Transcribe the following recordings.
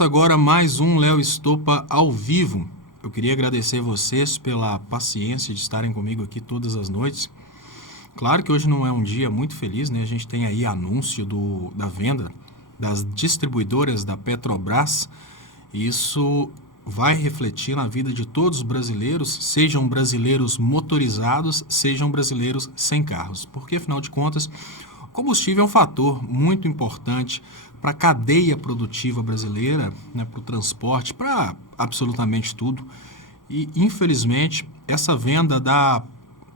Agora mais um Léo Estopa ao vivo. Eu queria agradecer vocês pela paciência de estarem comigo aqui todas as noites. Claro que hoje não é um dia muito feliz, né? A gente tem aí anúncio da venda das distribuidoras da Petrobras. Isso vai refletir na vida de todos os brasileiros, sejam brasileiros motorizados, sejam brasileiros sem carros. Porque, afinal de contas, o combustível é um fator muito importante para a cadeia produtiva brasileira, né, para o transporte, para absolutamente tudo. E, infelizmente, essa venda da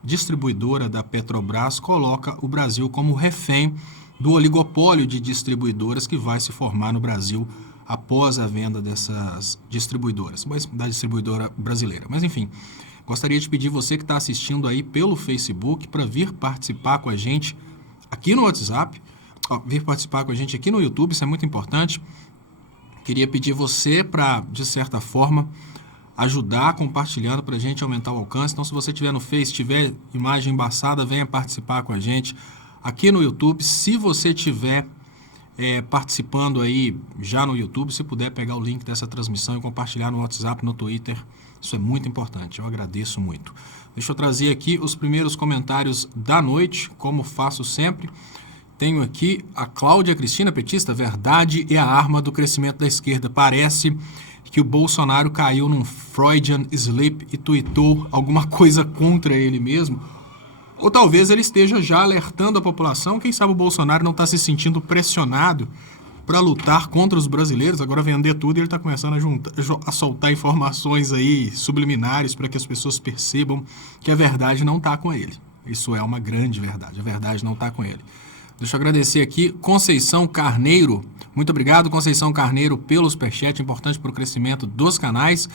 distribuidora da Petrobras coloca o Brasil como refém do oligopólio de distribuidoras que vai se formar no Brasil após a venda dessas distribuidoras, da distribuidora brasileira. Mas, enfim, gostaria de pedir você que está assistindo aí pelo Facebook para vir participar com a gente aqui no WhatsApp, vir participar com a gente aqui no YouTube, isso é muito importante. Queria pedir você para, de certa forma, ajudar compartilhando para a gente aumentar o alcance. Então, se você estiver no Face, tiver imagem embaçada, venha participar com a gente aqui no YouTube. Se você estiver participando aí já no YouTube, se puder pegar o link dessa transmissão e compartilhar no WhatsApp, no Twitter, isso é muito importante, eu agradeço muito. Deixa eu trazer aqui os primeiros comentários da noite, como faço sempre. Tenho aqui a Cláudia Cristina, petista. Verdade é a arma do crescimento da esquerda. Parece que o Bolsonaro caiu num Freudian sleep e tuitou alguma coisa contra ele mesmo. Ou talvez ele esteja já alertando a população. Quem sabe o Bolsonaro não está se sentindo pressionado para lutar contra os brasileiros, agora vender tudo, e ele está começando a soltar informações aí subliminares para que as pessoas percebam que a verdade não está com ele. Isso é uma grande verdade, a verdade não está com ele. Deixa eu agradecer aqui, Conceição Carneiro. Muito obrigado, Conceição Carneiro, pelo superchat, importante para o crescimento dos canais.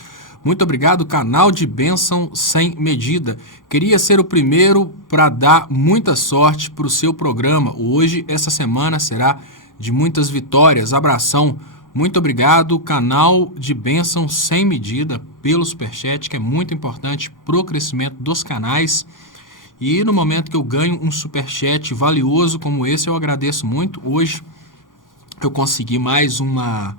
Muito obrigado, canal de bênção sem medida. Queria ser o primeiro para dar muita sorte para o seu programa. Hoje, essa semana, será de muitas vitórias. Abração. Muito obrigado, canal de bênção sem medida, pelo superchat, que é muito importante para o crescimento dos canais. E no momento que eu ganho um superchat valioso como esse, eu agradeço muito. Hoje eu consegui mais uma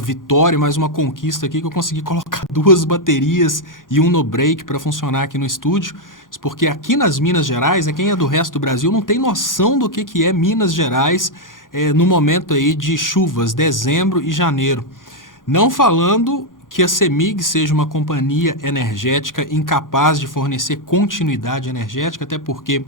vitória, mais uma conquista aqui, que eu consegui colocar 2 baterias e um no-break para funcionar aqui no estúdio. Isso porque aqui nas Minas Gerais, quem é do resto do Brasil não tem noção do que é Minas Gerais no momento aí de chuvas, dezembro e janeiro. Não falando que a CEMIG seja uma companhia energética incapaz de fornecer continuidade energética, até porque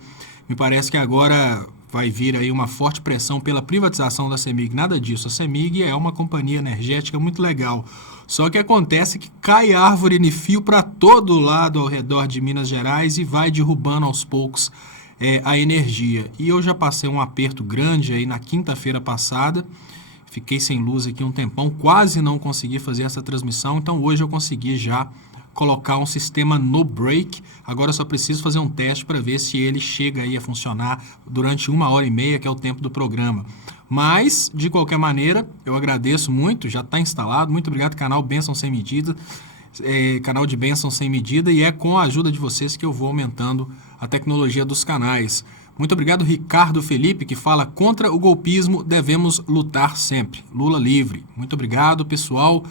me parece que agora vai vir aí uma forte pressão pela privatização da CEMIG. Nada disso, a CEMIG é uma companhia energética muito legal, só que acontece que cai árvore e fio para todo lado ao redor de Minas Gerais e vai derrubando aos poucos a energia. E eu já passei um aperto grande aí na quinta-feira passada. Fiquei sem luz aqui um tempão, quase não consegui fazer essa transmissão, então hoje eu consegui já colocar um sistema no break. Agora eu só preciso fazer um teste para ver se ele chega aí a funcionar durante 1h30, que é o tempo do programa. Mas, de qualquer maneira, eu agradeço muito, já está instalado. Muito obrigado, canal Bênção Sem Medida, canal de Bênção Sem Medida, e é com a ajuda de vocês que eu vou aumentando a tecnologia dos canais. Muito obrigado, Ricardo Felipe, que fala: contra o golpismo devemos lutar sempre. Lula livre. Muito obrigado, pessoal.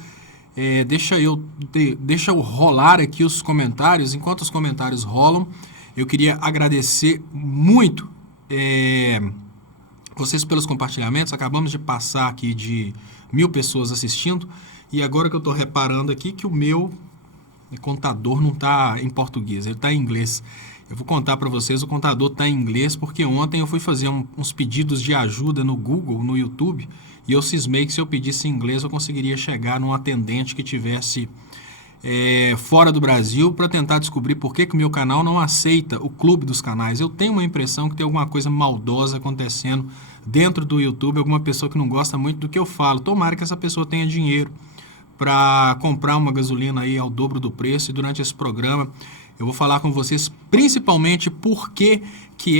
Deixa eu rolar aqui os comentários. Enquanto os comentários rolam, eu queria agradecer muito vocês pelos compartilhamentos. Acabamos de passar aqui de 1.000 pessoas assistindo, e agora que eu estou reparando aqui que o meu contador não está em português, ele está em inglês. Eu vou contar para vocês, o contador está em inglês, porque ontem eu fui fazer uns pedidos de ajuda no Google, no YouTube, e eu cismei que se eu pedisse em inglês eu conseguiria chegar num atendente que tivesse fora do Brasil para tentar descobrir por que o meu canal não aceita o clube dos canais. Eu tenho uma impressão que tem alguma coisa maldosa acontecendo dentro do YouTube, alguma pessoa que não gosta muito do que eu falo. Tomara que essa pessoa tenha dinheiro para comprar uma gasolina aí ao dobro do preço, e durante esse programa eu vou falar com vocês principalmente por que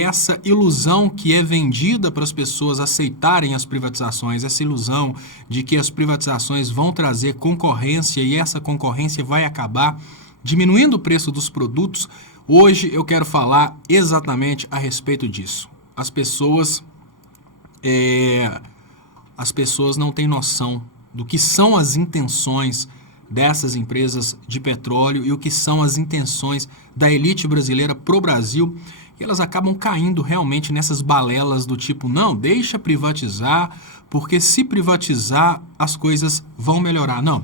essa ilusão que é vendida para as pessoas aceitarem as privatizações, essa ilusão de que as privatizações vão trazer concorrência e essa concorrência vai acabar diminuindo o preço dos produtos. Hoje eu quero falar exatamente a respeito disso. As pessoas as pessoas não têm noção do que são as intenções dessas empresas de petróleo e o que são as intenções da elite brasileira pro Brasil, e elas acabam caindo realmente nessas balelas do tipo, não, deixa privatizar, porque se privatizar as coisas vão melhorar. Não,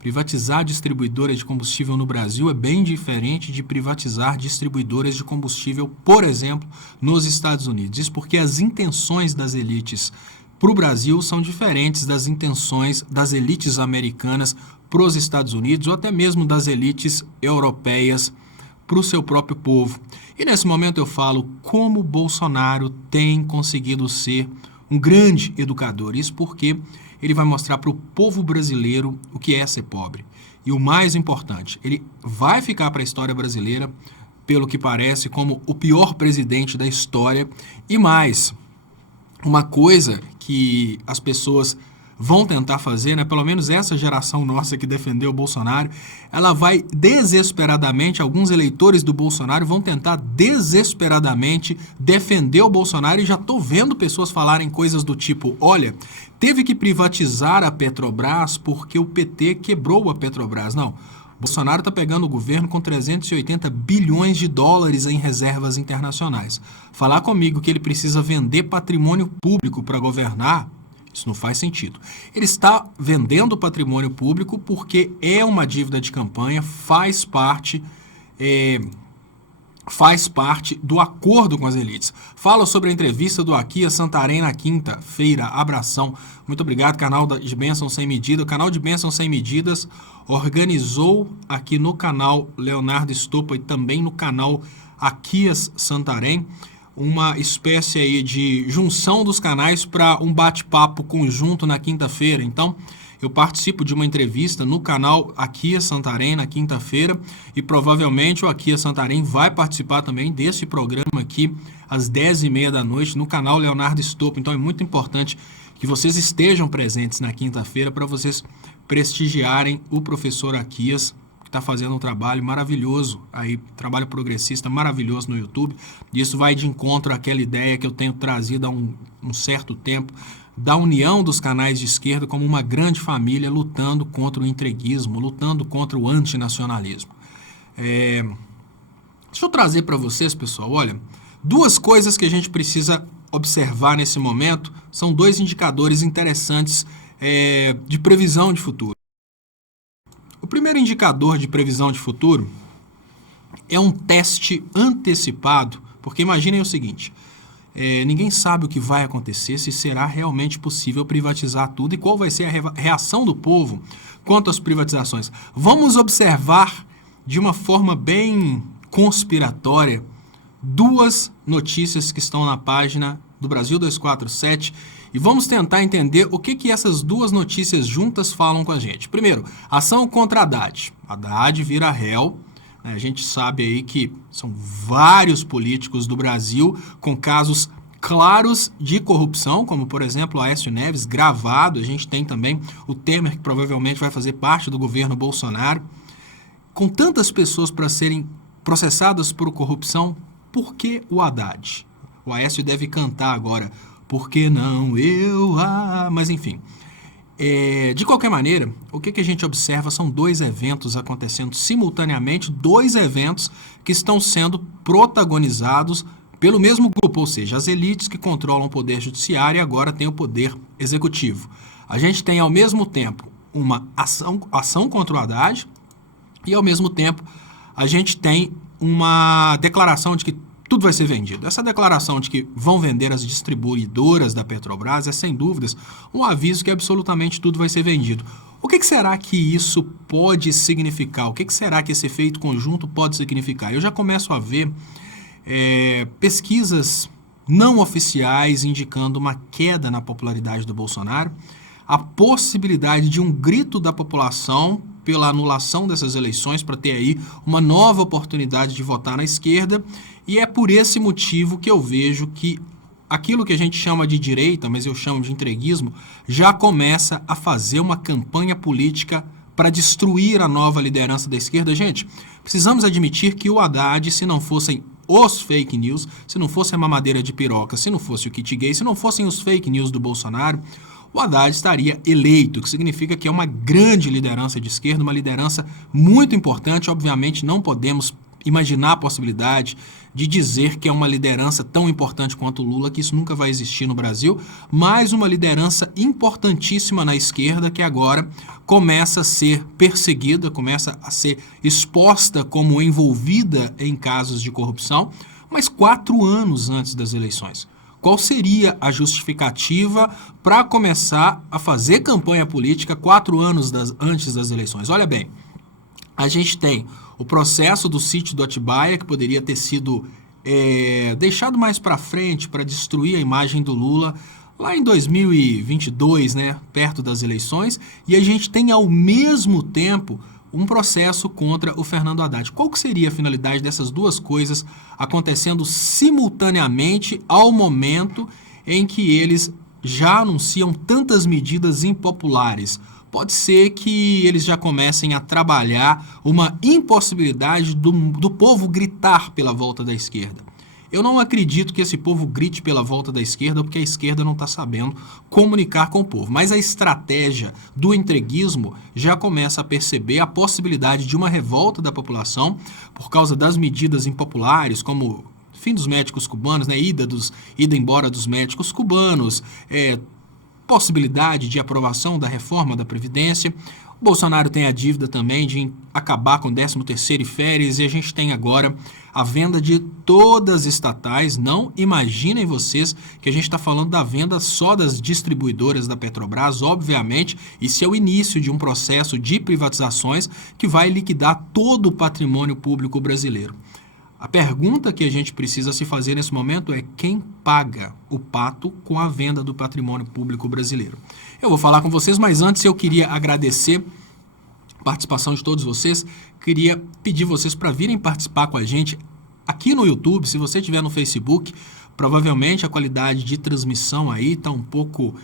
privatizar distribuidoras de combustível no Brasil é bem diferente de privatizar distribuidoras de combustível, por exemplo, nos Estados Unidos. Isso porque as intenções das elites para o Brasil são diferentes das intenções das elites americanas para os Estados Unidos, ou até mesmo das elites europeias para o seu próprio povo. E nesse momento eu falo como Bolsonaro tem conseguido ser um grande educador. Isso porque ele vai mostrar para o povo brasileiro o que é ser pobre. E o mais importante, ele vai ficar para a história brasileira, pelo que parece, como o pior presidente da história. E mais, uma coisa que as pessoas vão tentar fazer, né? Pelo menos essa geração nossa que defendeu o Bolsonaro, ela vai desesperadamente, alguns eleitores do Bolsonaro vão tentar desesperadamente defender o Bolsonaro, e já estou vendo pessoas falarem coisas do tipo, olha, teve que privatizar a Petrobras porque o PT quebrou a Petrobras. Não, Bolsonaro está pegando o governo com 380 bilhões de dólares em reservas internacionais. Falar comigo que ele precisa vender patrimônio público para governar, isso não faz sentido. Ele está vendendo patrimônio público porque é uma dívida de campanha, faz parte do acordo com as elites. Fala sobre a entrevista do Aquias Santarém na quinta-feira. Abração. Muito obrigado, canal de Bênção Sem Medida. O canal de Bênção Sem Medidas organizou aqui no canal Leonardo Estopa e também no canal Aquias Santarém uma espécie aí de junção dos canais para um bate-papo conjunto na quinta-feira. Então, eu participo de uma entrevista no canal Aquias Santarém na quinta-feira e provavelmente o Aquias Santarém vai participar também desse programa aqui às 10h30 da noite no canal Leonardo Estopa. Então, é muito importante que vocês estejam presentes na quinta-feira para vocês prestigiarem o professor Aquias, está fazendo um trabalho maravilhoso, aí, trabalho progressista maravilhoso no YouTube, e isso vai de encontro àquela ideia que eu tenho trazido há um certo tempo, da união dos canais de esquerda como uma grande família lutando contra o entreguismo, lutando contra o antinacionalismo. Deixa eu trazer para vocês, pessoal, olha, duas coisas que a gente precisa observar nesse momento, são dois indicadores interessantes de previsão de futuro. O primeiro indicador de previsão de futuro é um teste antecipado, porque imaginem o seguinte, ninguém sabe o que vai acontecer, se será realmente possível privatizar tudo e qual vai ser a reação do povo quanto às privatizações. Vamos observar de uma forma bem conspiratória duas notícias que estão na página do Brasil 247 e vamos tentar entender o que essas duas notícias juntas falam com a gente. Primeiro, ação contra Haddad. Haddad vira réu. A gente sabe aí que são vários políticos do Brasil com casos claros de corrupção, como, por exemplo, o Aécio Neves, gravado. A gente tem também o Temer, que provavelmente vai fazer parte do governo Bolsonaro. Com tantas pessoas para serem processadas por corrupção, por que o Haddad? O Aécio deve cantar agora, por que não eu? Mas enfim, de qualquer maneira, o que a gente observa são dois eventos acontecendo simultaneamente, dois eventos que estão sendo protagonizados pelo mesmo grupo, ou seja, as elites que controlam o poder judiciário e agora têm o poder executivo. A gente tem ao mesmo tempo uma ação contra o Haddad e ao mesmo tempo a gente tem uma declaração de que tudo vai ser vendido. Essa declaração de que vão vender as distribuidoras da Petrobras é, sem dúvidas, um aviso que absolutamente tudo vai ser vendido. O que será que isso pode significar? O que será que esse efeito conjunto pode significar? Eu já começo a ver pesquisas não oficiais indicando uma queda na popularidade do Bolsonaro, a possibilidade de um grito da população pela anulação dessas eleições para ter aí uma nova oportunidade de votar na esquerda, e é por esse motivo que eu vejo que aquilo que a gente chama de direita, mas eu chamo de entreguismo, já começa a fazer uma campanha política para destruir a nova liderança da esquerda. Gente, precisamos admitir que o Haddad, se não fossem os fake news, se não fosse a mamadeira de piroca, se não fosse o kit gay, se não fossem os fake news do Bolsonaro, o Haddad estaria eleito, o que significa que é uma grande liderança de esquerda, uma liderança muito importante. Obviamente não podemos imaginar a possibilidade de dizer que é uma liderança tão importante quanto o Lula, que isso nunca vai existir no Brasil, mas uma liderança importantíssima na esquerda que agora começa a ser perseguida, começa a ser exposta como envolvida em casos de corrupção, mas 4 anos antes das eleições. Qual seria a justificativa para começar a fazer campanha política 4 anos antes das eleições? Olha bem, a gente tem o processo do sítio do Atibaia, que poderia ter sido deixado mais para frente para destruir a imagem do Lula lá em 2022, né, perto das eleições, e a gente tem ao mesmo tempo um processo contra o Fernando Haddad. Qual que seria a finalidade dessas duas coisas acontecendo simultaneamente ao momento em que eles já anunciam tantas medidas impopulares? Pode ser que eles já comecem a trabalhar uma impossibilidade do povo gritar pela volta da esquerda. Eu não acredito que esse povo grite pela volta da esquerda, porque a esquerda não está sabendo comunicar com o povo. Mas a estratégia do entreguismo já começa a perceber a possibilidade de uma revolta da população por causa das medidas impopulares, como fim dos médicos cubanos, né, ida embora dos médicos cubanos, possibilidade de aprovação da reforma da Previdência. O Bolsonaro tem a dívida também de acabar com o 13º e férias, e a gente tem agora a venda de todas as estatais. Não imaginem vocês que a gente está falando da venda só das distribuidoras da Petrobras. Obviamente, isso é o início de um processo de privatizações que vai liquidar todo o patrimônio público brasileiro. A pergunta que a gente precisa se fazer nesse momento é quem paga o pato com a venda do patrimônio público brasileiro. Eu vou falar com vocês, mas antes eu queria agradecer a participação de todos vocês. Queria pedir vocês para virem participar com a gente aqui no YouTube. Se você estiver no Facebook, provavelmente a qualidade de transmissão aí está um pouco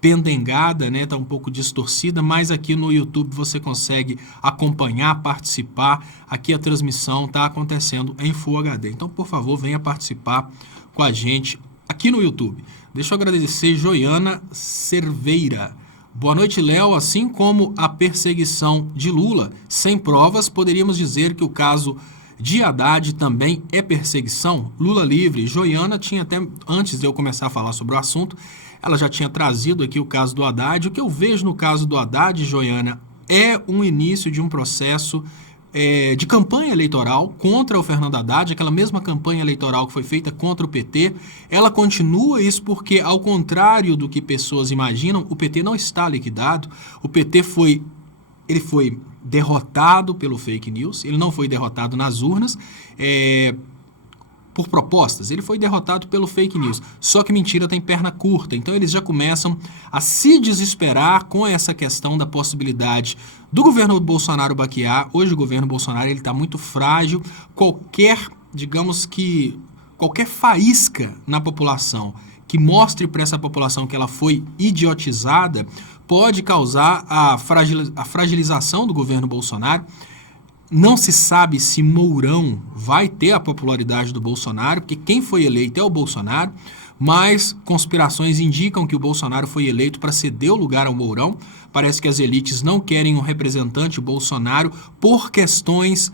pendengada, né? Tá um pouco distorcida, mas aqui no YouTube você consegue acompanhar, participar. Aqui a transmissão está acontecendo em Full HD. Então, por favor, venha participar com a gente aqui no YouTube. Deixa eu agradecer Joiana Cerveira. Boa noite, Léo. Assim como a perseguição de Lula sem provas, poderíamos dizer que o caso de Haddad também é perseguição? Lula livre. Joiana tinha até, antes de eu começar a falar sobre o assunto, ela já tinha trazido aqui o caso do Haddad. O que eu vejo no caso do Haddad, Joiana, é um início de um processo de campanha eleitoral contra o Fernando Haddad, aquela mesma campanha eleitoral que foi feita contra o PT. Ela continua isso porque, ao contrário do que pessoas imaginam, o PT não está liquidado. O PT foi derrotado pelo fake news, ele não foi derrotado nas urnas, por propostas, ele foi derrotado pelo fake news. Só que mentira tem perna curta, então eles já começam a se desesperar com essa questão da possibilidade do governo Bolsonaro baquear. Hoje o governo Bolsonaro está muito frágil. Qualquer faísca na população que mostre para essa população que ela foi idiotizada pode causar a fragilização do governo Bolsonaro. Não se sabe se Mourão vai ter a popularidade do Bolsonaro, porque quem foi eleito é o Bolsonaro, mas conspirações indicam que o Bolsonaro foi eleito para ceder o lugar ao Mourão. Parece que as elites não querem um representante Bolsonaro por questões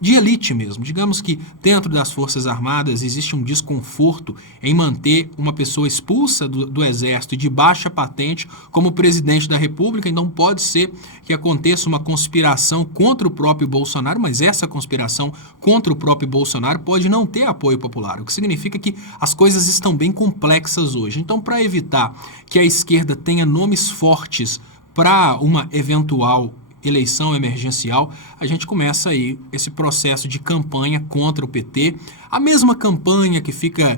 de elite mesmo. Digamos que dentro das Forças Armadas existe um desconforto em manter uma pessoa expulsa do Exército e de baixa patente como presidente da República. Então pode ser que aconteça uma conspiração contra o próprio Bolsonaro, mas essa conspiração contra o próprio Bolsonaro pode não ter apoio popular, o que significa que as coisas estão bem complexas hoje. Então, para evitar que a esquerda tenha nomes fortes para uma eventual eleição emergencial, a gente começa aí esse processo de campanha contra o PT, a mesma campanha que fica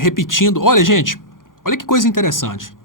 repetindo. Olha, gente, olha que coisa interessante.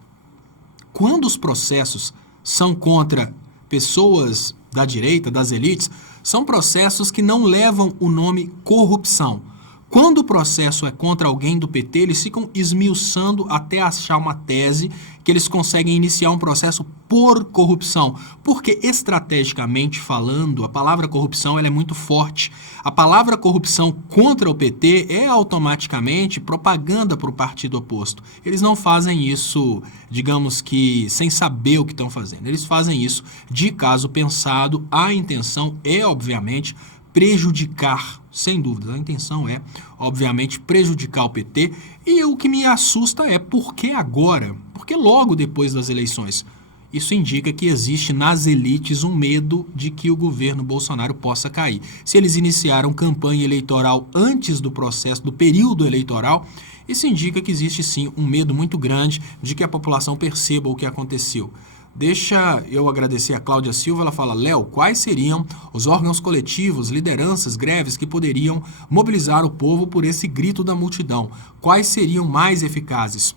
Quando os processos são contra pessoas da direita, das elites, são processos que não levam o nome corrupção. Quando o processo é contra alguém do PT, eles ficam esmiuçando até achar uma tese que eles conseguem iniciar um processo por corrupção. Porque, estrategicamente falando, a palavra corrupção ela é muito forte. A palavra corrupção contra o PT é automaticamente propaganda para o partido oposto. Eles não fazem isso, digamos que, sem saber o que estão fazendo. Eles fazem isso de caso pensado. A intenção é, obviamente, prejudicar, sem dúvida, a intenção é, obviamente, prejudicar o PT, e o que me assusta é por que agora? Porque logo depois das eleições. Isso indica que existe nas elites um medo de que o governo Bolsonaro possa cair. Se eles iniciaram campanha eleitoral antes do processo, do período eleitoral, isso indica que existe sim um medo muito grande de que a população perceba o que aconteceu. Deixa eu agradecer a Cláudia Silva, ela fala: Léo, quais seriam os órgãos coletivos, lideranças, greves que poderiam mobilizar o povo por esse grito da multidão? Quais seriam mais eficazes?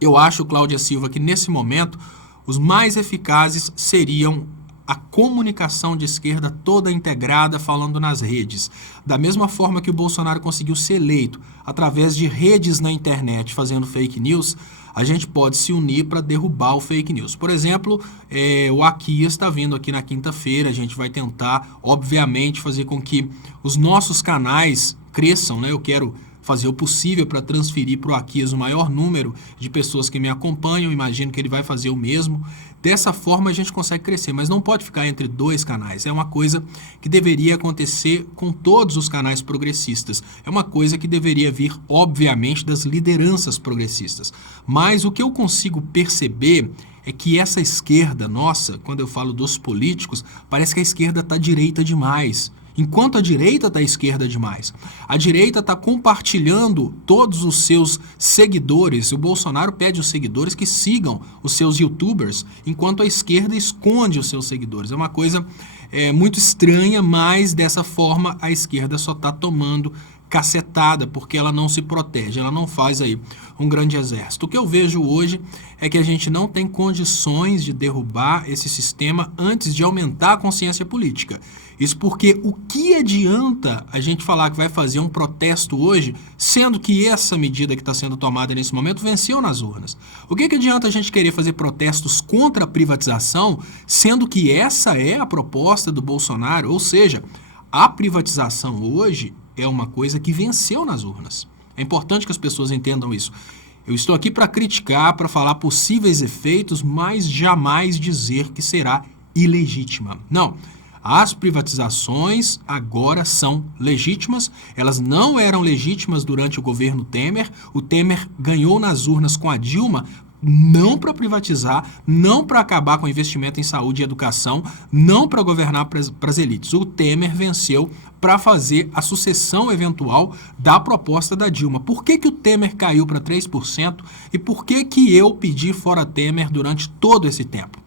Eu acho, Cláudia Silva, que nesse momento os mais eficazes seriam a comunicação de esquerda toda integrada falando nas redes. Da mesma forma que o Bolsonaro conseguiu ser eleito através de redes na internet fazendo fake news, a gente pode se unir para derrubar o fake news. Por exemplo, o Aquias está vindo aqui na quinta-feira, a gente vai tentar, obviamente, fazer com que os nossos canais cresçam, né? Eu quero fazer o possível para transferir para o Aquias o maior número de pessoas que me acompanham, imagino que ele vai fazer o mesmo. Dessa forma a gente consegue crescer, mas não pode ficar entre dois canais. É uma coisa que deveria acontecer com todos os canais progressistas. É uma coisa que deveria vir, obviamente, das lideranças progressistas. Mas o que eu consigo perceber é que essa esquerda nossa, quando eu falo dos políticos, parece que a esquerda está direita demais. Enquanto a direita está à esquerda demais. A direita está compartilhando todos os seus seguidores. O Bolsonaro pede os seguidores que sigam os seus youtubers, enquanto a esquerda esconde os seus seguidores. É uma coisa muito estranha, mas dessa forma a esquerda só está tomando cacetada, porque ela não se protege, ela não faz aí um grande exército. O que eu vejo hoje é que a gente não tem condições de derrubar esse sistema antes de aumentar a consciência política. Isso porque o que adianta a gente falar que vai fazer um protesto hoje, sendo que essa medida que está sendo tomada nesse momento venceu nas urnas? O que adianta a gente querer fazer protestos contra a privatização, sendo que essa é a proposta do Bolsonaro? Ou seja, a privatização hoje é uma coisa que venceu nas urnas. É importante que as pessoas entendam isso. Eu estou aqui para criticar, para falar possíveis efeitos, mas jamais dizer que será ilegítima. Não. As privatizações agora são legítimas, elas não eram legítimas durante o governo Temer. O Temer ganhou nas urnas com a Dilma, não para privatizar, não para acabar com investimento em saúde e educação, não para governar para as elites. O Temer venceu para fazer a sucessão eventual da proposta da Dilma. Por que o Temer caiu para 3% e por que eu pedi fora Temer durante todo esse tempo?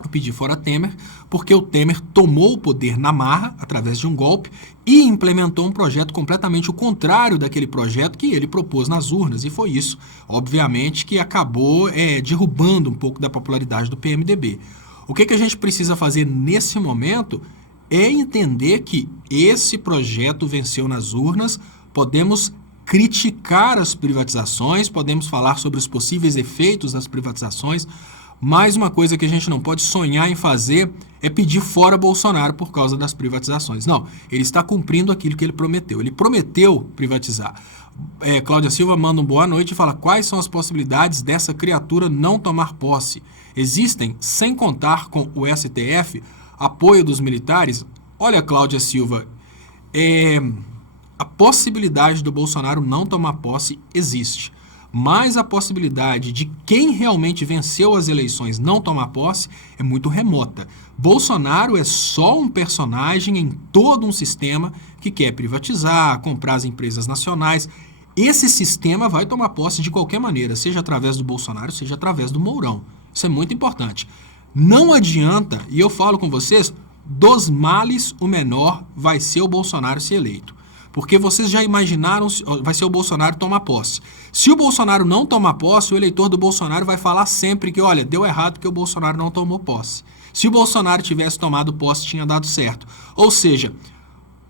Eu pedi fora Temer porque o Temer tomou o poder na marra, através de um golpe, e implementou um projeto completamente o contrário daquele projeto que ele propôs nas urnas. E foi isso, obviamente, que acabou derrubando um pouco da popularidade do PMDB. O que a gente precisa fazer nesse momento é entender que esse projeto venceu nas urnas. Podemos criticar as privatizações, podemos falar sobre os possíveis efeitos das privatizações, mas uma coisa que a gente não pode sonhar em fazer é pedir fora Bolsonaro por causa das privatizações. Não, ele está cumprindo aquilo que ele prometeu. Ele prometeu privatizar. Cláudia Silva manda um boa noite e fala: quais são as possibilidades dessa criatura não tomar posse? Existem, sem contar com o STF, apoio dos militares? Olha, Cláudia Silva, a possibilidade do Bolsonaro não tomar posse existe. Mas a possibilidade de quem realmente venceu as eleições não tomar posse é muito remota. Bolsonaro é só um personagem em todo um sistema que quer privatizar, comprar as empresas nacionais. Esse sistema vai tomar posse de qualquer maneira, seja através do Bolsonaro, seja através do Mourão. Isso é muito importante. Não adianta, e eu falo com vocês, dos males o menor vai ser o Bolsonaro ser eleito. Porque vocês já imaginaram, vai ser o Bolsonaro tomar posse. Se o Bolsonaro não tomar posse, o eleitor do Bolsonaro vai falar sempre que, olha, deu errado porque o Bolsonaro não tomou posse. Se o Bolsonaro tivesse tomado posse, tinha dado certo. Ou seja,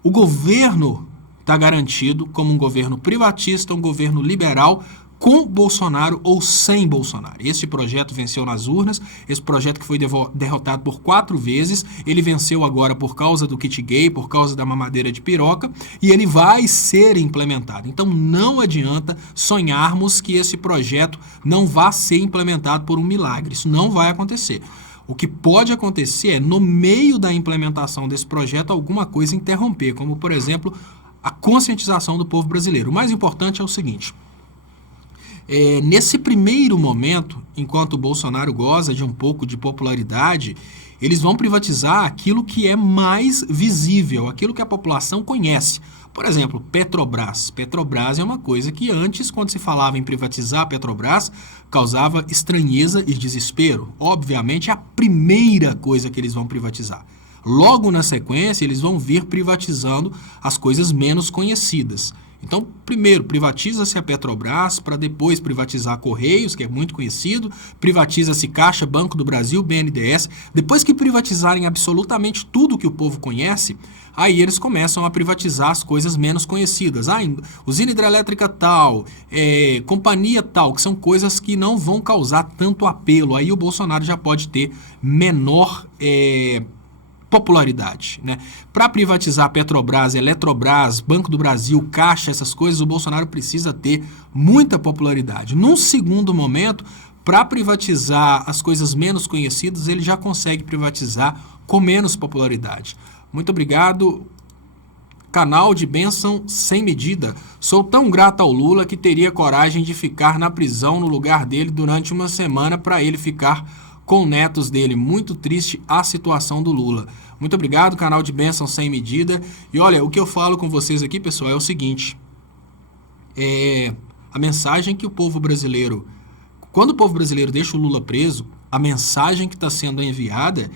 o governo está garantido como um governo privatista, um governo liberal, com Bolsonaro ou sem Bolsonaro. Esse projeto venceu nas urnas, esse projeto que foi derrotado por 4 vezes, ele venceu agora por causa do kit gay, por causa da mamadeira de piroca, e ele vai ser implementado. Então não adianta sonharmos que esse projeto não vá ser implementado por um milagre. Isso não vai acontecer. O que pode acontecer é, no meio da implementação desse projeto, alguma coisa interromper, como, por exemplo, a conscientização do povo brasileiro. O mais importante é o seguinte: nesse primeiro momento, enquanto o Bolsonaro goza de um pouco de popularidade, eles vão privatizar aquilo que é mais visível, aquilo que a população conhece. Por exemplo, Petrobras. Petrobras é uma coisa que antes, quando se falava em privatizar a Petrobras, causava estranheza e desespero. Obviamente, é a primeira coisa que eles vão privatizar. Logo na sequência, eles vão vir privatizando as coisas menos conhecidas. Então, primeiro, privatiza-se a Petrobras, para depois privatizar a Correios, que é muito conhecido, privatiza-se Caixa, Banco do Brasil, BNDES. Depois que privatizarem absolutamente tudo que o povo conhece, aí eles começam a privatizar as coisas menos conhecidas. Usina hidrelétrica tal, companhia tal, que são coisas que não vão causar tanto apelo. Aí o Bolsonaro já pode ter menor popularidade, né? Para privatizar Petrobras, Eletrobras, Banco do Brasil, Caixa, essas coisas, o Bolsonaro precisa ter muita popularidade. Num segundo momento, para privatizar as coisas menos conhecidas, ele já consegue privatizar com menos popularidade. Muito obrigado. Canal de bênção sem medida. Sou tão grato ao Lula que teria coragem de ficar na prisão no lugar dele durante uma semana para ele ficar com netos dele. Muito triste a situação do Lula. Muito obrigado, canal de bênção sem medida. E olha, o que eu falo com vocês aqui, pessoal, é o seguinte. A mensagem que o povo brasileiro... Quando o povo brasileiro deixa o Lula preso, a mensagem que está sendo enviada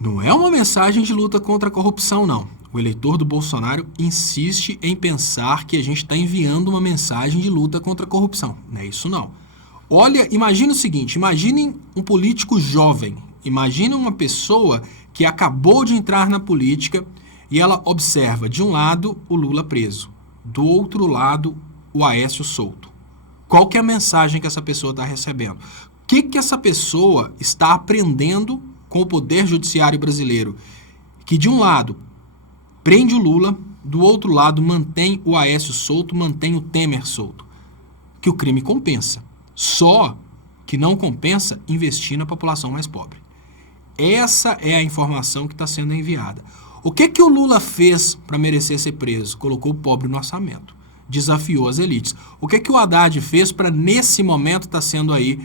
não é uma mensagem de luta contra a corrupção, não. O eleitor do Bolsonaro insiste em pensar que a gente está enviando uma mensagem de luta contra a corrupção. Não é isso, não. Olha, imagine o seguinte, imaginem um político jovem, imagine uma pessoa que acabou de entrar na política e ela observa, de um lado, o Lula preso, do outro lado, o Aécio solto. Qual que é a mensagem que essa pessoa está recebendo? O que essa pessoa está aprendendo com o Poder Judiciário brasileiro? Que, de um lado, prende o Lula, do outro lado, mantém o Aécio solto, mantém o Temer solto. Que o crime compensa. Só que não compensa investir na população mais pobre. Essa é a informação que está sendo enviada. O que o Lula fez para merecer ser preso? Colocou o pobre no orçamento. Desafiou as elites. O que o Haddad fez para, nesse momento, estar sendo aí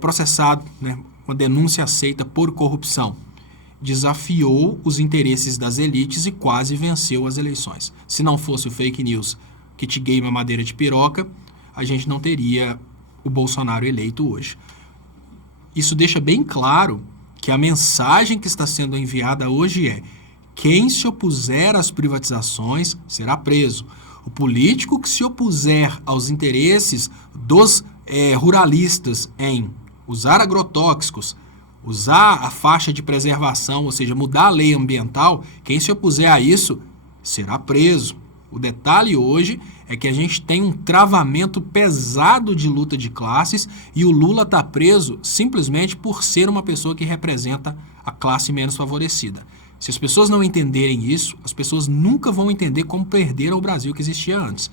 processado, né, uma denúncia aceita por corrupção? Desafiou os interesses das elites e quase venceu as eleições. Se não fosse o fake news, kit gay, mamadeira de piroca, a gente não teria o Bolsonaro eleito hoje. Isso deixa bem claro que a mensagem que está sendo enviada hoje é: quem se opuser às privatizações será preso. O político que se opuser aos interesses dos ruralistas em usar agrotóxicos, usar a faixa de preservação, ou seja, mudar a lei ambiental, quem se opuser a isso será preso. O detalhe hoje é que a gente tem um travamento pesado de luta de classes e o Lula está preso simplesmente por ser uma pessoa que representa a classe menos favorecida. Se as pessoas não entenderem isso, as pessoas nunca vão entender como perderam o Brasil que existia antes.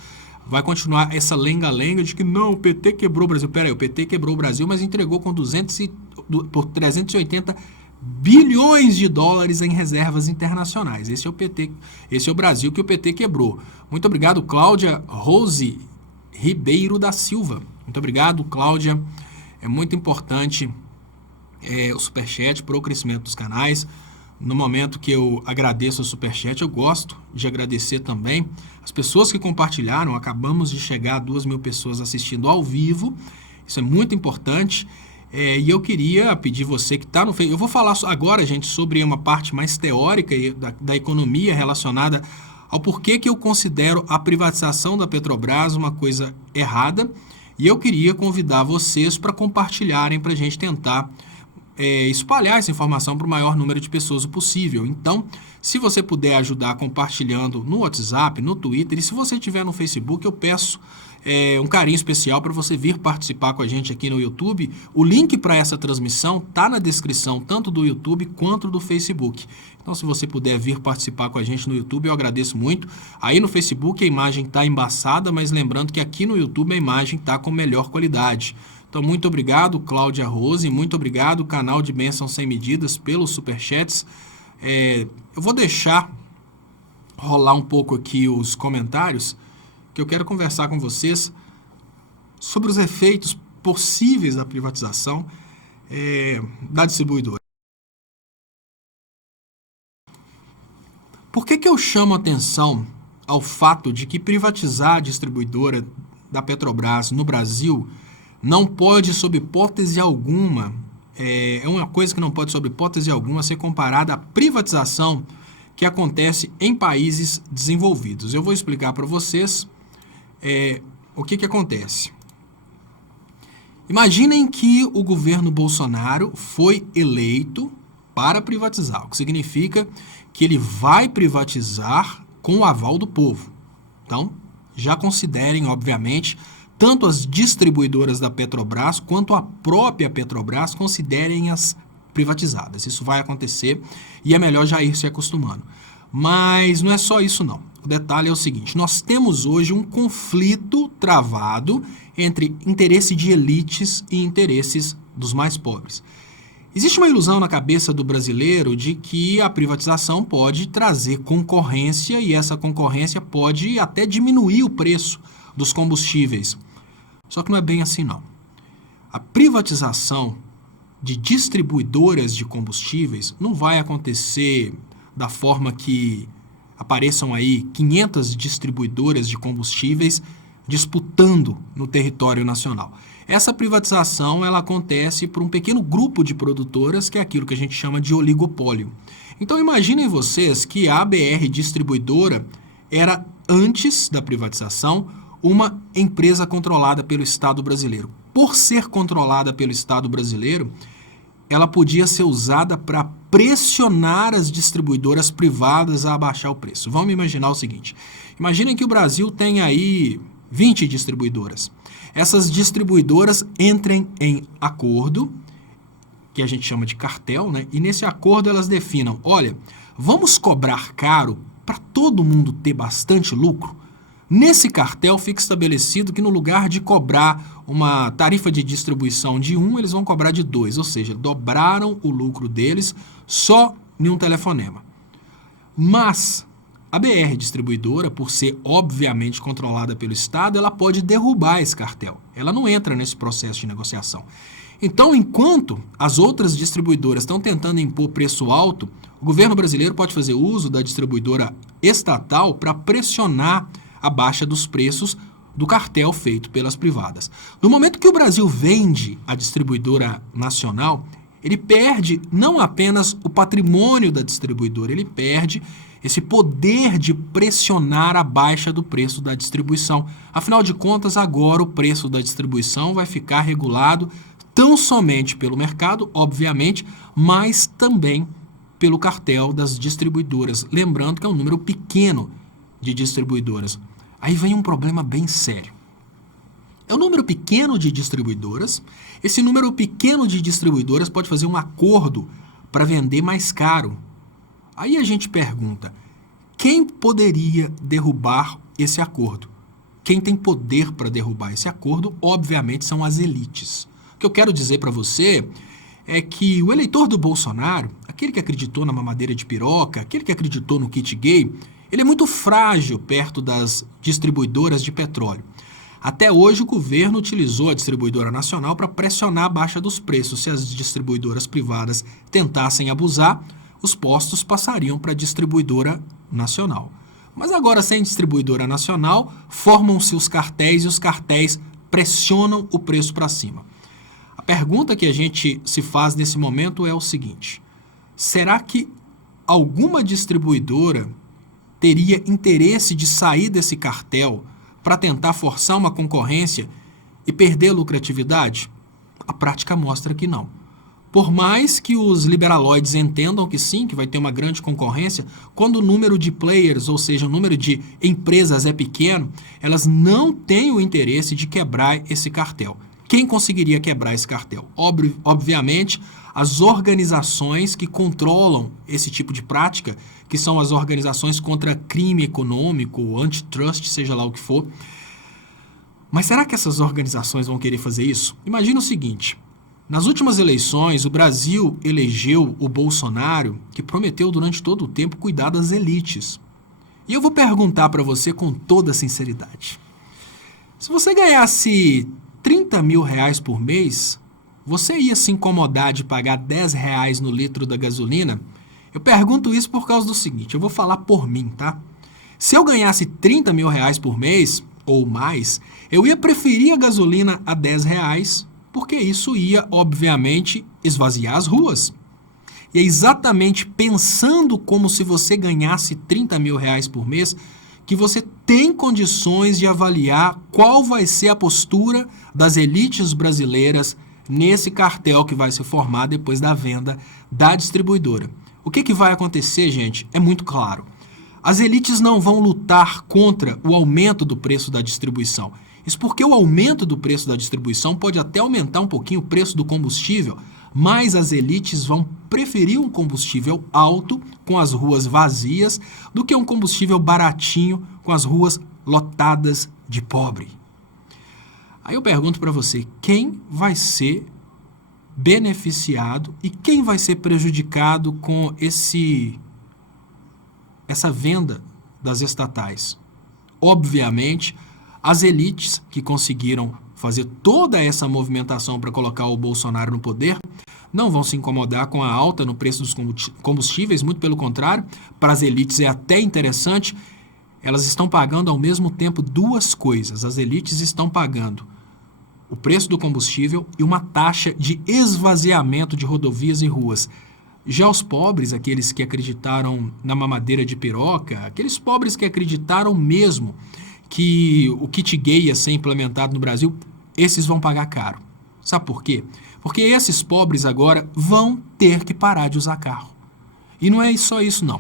Vai continuar essa lenga-lenga de que não, o PT quebrou o Brasil. Peraí, o PT quebrou o Brasil, mas entregou com por 380 bilhões de dólares em reservas internacionais. Esse é o PT, esse é o Brasil que o PT quebrou. Muito obrigado, Cláudia Rose Ribeiro da Silva. Muito obrigado, Cláudia. É muito importante o Superchat para o crescimento dos canais. No momento que eu agradeço o Superchat, eu gosto de agradecer também as pessoas que compartilharam. Acabamos de chegar a 2.000 pessoas assistindo ao vivo. Isso é muito importante. E eu queria pedir você que está no Facebook. Eu vou falar agora, gente, sobre uma parte mais teórica da economia relacionada ao porquê que eu considero a privatização da Petrobras uma coisa errada. E eu queria convidar vocês para compartilharem, para a gente tentar espalhar essa informação para o maior número de pessoas possível. Então, se você puder ajudar compartilhando no WhatsApp, no Twitter, e se você estiver no Facebook, eu peço um carinho especial para você vir participar com a gente aqui no YouTube. O link para essa transmissão está na descrição, tanto do YouTube quanto do Facebook. Então, se você puder vir participar com a gente no YouTube, eu agradeço muito. Aí no Facebook a imagem está embaçada, mas lembrando que aqui no YouTube a imagem está com melhor qualidade. Então, muito obrigado, Cláudia Rose, muito obrigado, canal de Bênçãos Sem Medidas, pelos superchats. Eu vou deixar rolar um pouco aqui os comentários, que eu quero conversar com vocês sobre os efeitos possíveis da privatização da distribuidora. Por que eu chamo atenção ao fato de que privatizar a distribuidora da Petrobras no Brasil não pode, sob hipótese alguma, é uma coisa que não pode, sob hipótese alguma, ser comparada à privatização que acontece em países desenvolvidos? Eu vou explicar para vocês o que acontece. Imaginem que o governo Bolsonaro foi eleito para privatizar, o que significa que ele vai privatizar com o aval do povo. Então, já considerem, obviamente, tanto as distribuidoras da Petrobras quanto a própria Petrobras considerem-as privatizadas. Isso vai acontecer e é melhor já ir se acostumando. Mas não é só isso não. O detalhe é o seguinte: nós temos hoje um conflito travado entre interesse de elites e interesses dos mais pobres. Existe uma ilusão na cabeça do brasileiro de que a privatização pode trazer concorrência e essa concorrência pode até diminuir o preço dos combustíveis. Só que não é bem assim, não. A privatização de distribuidoras de combustíveis não vai acontecer da forma que apareçam aí 500 distribuidoras de combustíveis disputando no território nacional. Essa privatização ela acontece por um pequeno grupo de produtoras, que é aquilo que a gente chama de oligopólio. Então imaginem vocês que a ABR Distribuidora era, antes da privatização, uma empresa controlada pelo Estado brasileiro. Por ser controlada pelo Estado brasileiro, ela podia ser usada para pressionar as distribuidoras privadas a abaixar o preço. Vamos imaginar o seguinte: imaginem que o Brasil tem aí 20 distribuidoras. Essas distribuidoras entrem em acordo, que a gente chama de cartel, né? E nesse acordo elas definam: olha, vamos cobrar caro para todo mundo ter bastante lucro? Nesse cartel fica estabelecido que no lugar de cobrar uma tarifa de distribuição de 1, eles vão cobrar de 2, ou seja, dobraram o lucro deles só em um telefonema. Mas a BR Distribuidora, por ser obviamente controlada pelo Estado, ela pode derrubar esse cartel. Ela não entra nesse processo de negociação. Então, enquanto as outras distribuidoras estão tentando impor preço alto, o governo brasileiro pode fazer uso da distribuidora estatal para pressionar a baixa dos preços do cartel feito pelas privadas. No momento que o Brasil vende a distribuidora nacional, ele perde não apenas o patrimônio da distribuidora, ele perde esse poder de pressionar a baixa do preço da distribuição. Afinal de contas, agora o preço da distribuição vai ficar regulado tão somente pelo mercado, obviamente, mas também pelo cartel das distribuidoras. Lembrando que é um número pequeno de distribuidoras. Aí vem um problema bem sério. É um número pequeno de distribuidoras. Esse número pequeno de distribuidoras pode fazer um acordo para vender mais caro. Aí a gente pergunta: quem poderia derrubar esse acordo? Quem tem poder para derrubar esse acordo, obviamente, são as elites. O que eu quero dizer para você é que o eleitor do Bolsonaro, aquele que acreditou na mamadeira de piroca, aquele que acreditou no kit gay, ele é muito frágil perto das distribuidoras de petróleo. Até hoje, o governo utilizou a distribuidora nacional para pressionar a baixa dos preços. Se as distribuidoras privadas tentassem abusar, os postos passariam para a distribuidora nacional. Mas agora, sem distribuidora nacional, formam-se os cartéis e os cartéis pressionam o preço para cima. A pergunta que a gente se faz nesse momento é o seguinte: será que alguma distribuidora teria interesse de sair desse cartel para tentar forçar uma concorrência e perder a lucratividade? A prática mostra que não. Por mais que os liberaloides entendam que sim, que vai ter uma grande concorrência, quando o número de players, ou seja, o número de empresas é pequeno, elas não têm o interesse de quebrar esse cartel. Quem conseguiria quebrar esse cartel? Obviamente, as organizações que controlam esse tipo de prática, que são as organizações contra crime econômico, antitrust, seja lá o que for. Mas será que essas organizações vão querer fazer isso? Imagina o seguinte: nas últimas eleições, o Brasil elegeu o Bolsonaro, que prometeu durante todo o tempo cuidar das elites. E eu vou perguntar para você com toda sinceridade. Se você ganhasse 30 mil reais por mês, você ia se incomodar de pagar 10 reais no litro da gasolina? Eu pergunto isso por causa do seguinte, eu vou falar por mim, tá? Se eu ganhasse 30 mil reais por mês, ou mais, eu ia preferir a gasolina a 10 reais, porque isso ia, obviamente, esvaziar as ruas. E é exatamente pensando como se você ganhasse 30 mil reais por mês que você tem condições de avaliar qual vai ser a postura das elites brasileiras nesse cartel que vai se formar depois da venda da distribuidora. O que vai acontecer, gente, é muito claro. As elites não vão lutar contra o aumento do preço da distribuição. Isso porque o aumento do preço da distribuição pode até aumentar um pouquinho o preço do combustível, mas as elites vão preferir um combustível alto, com as ruas vazias, do que um combustível baratinho, com as ruas lotadas de pobre. Aí eu pergunto para você, quem vai ser beneficiado e quem vai ser prejudicado com essa venda das estatais? Obviamente, as elites que conseguiram fazer toda essa movimentação para colocar o Bolsonaro no poder não vão se incomodar com a alta no preço dos combustíveis, muito pelo contrário, para as elites é até interessante, elas estão pagando ao mesmo tempo duas coisas. As elites estão pagando o preço do combustível e uma taxa de esvaziamento de rodovias e ruas. Já os pobres, aqueles que acreditaram na mamadeira de piroca, aqueles pobres que acreditaram mesmo que o kit gay ia ser implementado no Brasil, esses vão pagar caro. Sabe por quê? Porque esses pobres agora vão ter que parar de usar carro. E não é só isso, não.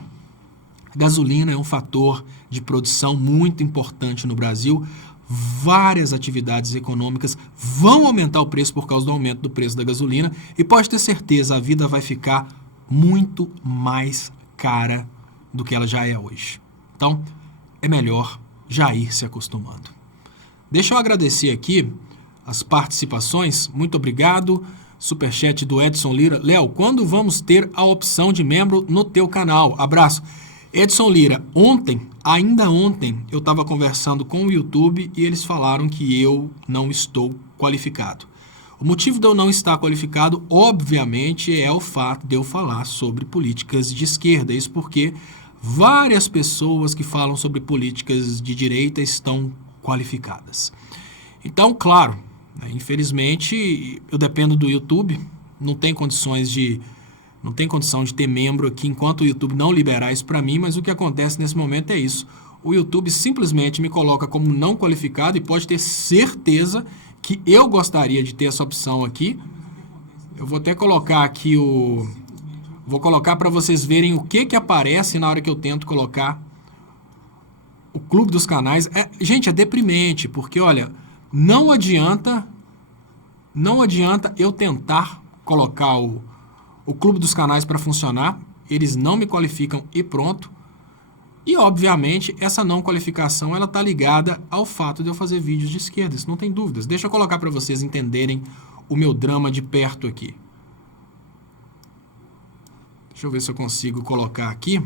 A gasolina é um fator de produção muito importante no Brasil. Várias atividades econômicas vão aumentar o preço por causa do aumento do preço da gasolina e pode ter certeza, a vida vai ficar muito mais cara do que ela já é hoje. Então, é melhor já ir se acostumando. Deixa eu agradecer aqui as participações. Muito obrigado. Superchat do Edson Lira. Léo, quando vamos ter a opção de membro no teu canal? Abraço. Edson Lira, ainda ontem, eu estava conversando com o YouTube e eles falaram que eu não estou qualificado. O motivo de eu não estar qualificado, obviamente, é o fato de eu falar sobre políticas de esquerda. Isso porque várias pessoas que falam sobre políticas de direita estão qualificadas. Então, claro, infelizmente, eu dependo do YouTube, não tem condição de ter membro aqui enquanto o YouTube não liberar isso para mim, mas o que acontece nesse momento é isso. O YouTube simplesmente me coloca como não qualificado e pode ter certeza que eu gostaria de ter essa opção aqui. Eu vou até colocar aqui vou colocar para vocês verem o que aparece na hora que eu tento colocar o clube dos canais. Gente, é deprimente, porque, olha, não adianta eu tentar colocar o clube dos canais para funcionar, eles não me qualificam e pronto. E, obviamente, essa não qualificação ela está ligada ao fato de eu fazer vídeos de esquerda, isso não tem dúvidas. Deixa eu colocar para vocês entenderem o meu drama de perto aqui. Deixa eu ver se eu consigo colocar aqui.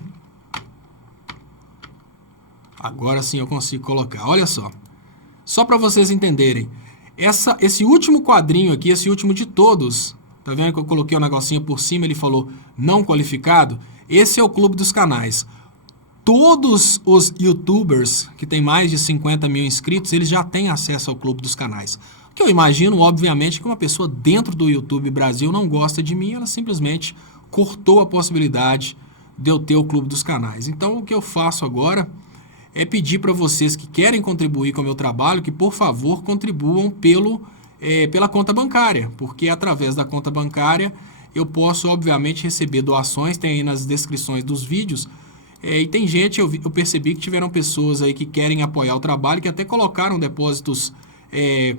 Agora sim eu consigo colocar. Olha só para vocês entenderem. Esse último quadrinho aqui, esse último de todos, tá vendo que eu coloquei o negocinho por cima, ele falou não qualificado? Esse é o clube dos canais. Todos os youtubers que têm mais de 50 mil inscritos, eles já têm acesso ao clube dos canais. O que eu imagino, obviamente, que uma pessoa dentro do YouTube Brasil não gosta de mim, ela simplesmente cortou a possibilidade de eu ter o clube dos canais. Então, o que eu faço agora é pedir para vocês que querem contribuir com o meu trabalho, que, por favor, contribuam pela conta bancária, porque através da conta bancária eu posso, obviamente, receber doações, tem aí nas descrições dos vídeos. E tem gente, eu percebi que tiveram pessoas aí que querem apoiar o trabalho, que até colocaram depósitos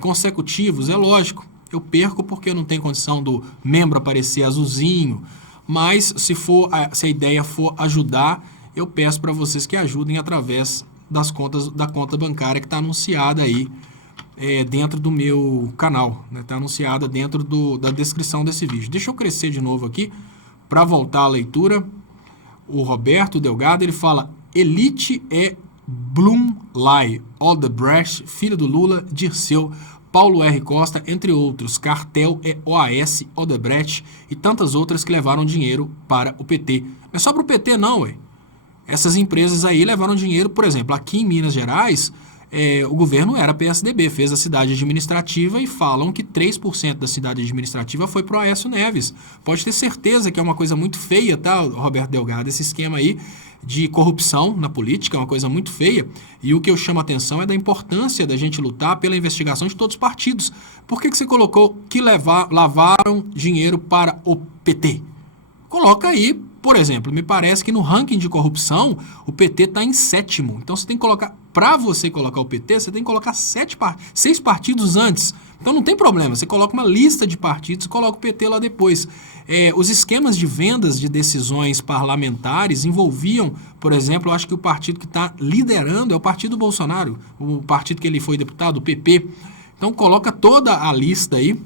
consecutivos. É lógico, eu perco porque não tem condição do membro aparecer azulzinho, mas se a ideia for ajudar, eu peço para vocês que ajudem através da conta bancária que está anunciada aí dentro do meu canal, né? Está anunciada dentro da descrição desse vídeo. Deixa eu crescer de novo aqui para voltar à leitura. O Roberto Delgado, ele fala: Elite é Blumley, Odebrecht, filho do Lula, Dirceu, Paulo R. Costa, entre outros. Cartel é OAS, Odebrecht e tantas outras que levaram dinheiro para o PT. Não é só para o PT não, ué. Essas empresas aí levaram dinheiro, por exemplo, aqui em Minas Gerais, o governo era PSDB, fez a cidade administrativa e falam que 3% da cidade administrativa foi pro Aécio Neves. Pode ter certeza que é uma coisa muito feia, tá, Roberto Delgado? Esse esquema aí de corrupção na política é uma coisa muito feia. E o que eu chamo a atenção é da importância da gente lutar pela investigação de todos os partidos. Por que você colocou que lavaram dinheiro para o PT? Coloca aí, por exemplo, me parece que no ranking de corrupção o PT está em 7º. Então você tem que colocar, para você colocar o PT, você tem que colocar 6 partidos antes. Então não tem problema, você coloca uma lista de partidos e coloca o PT lá depois. Os esquemas de vendas de decisões parlamentares envolviam, por exemplo, eu acho que o partido que está liderando é o partido Bolsonaro, o partido que ele foi deputado, o PP. Então coloca toda a lista aí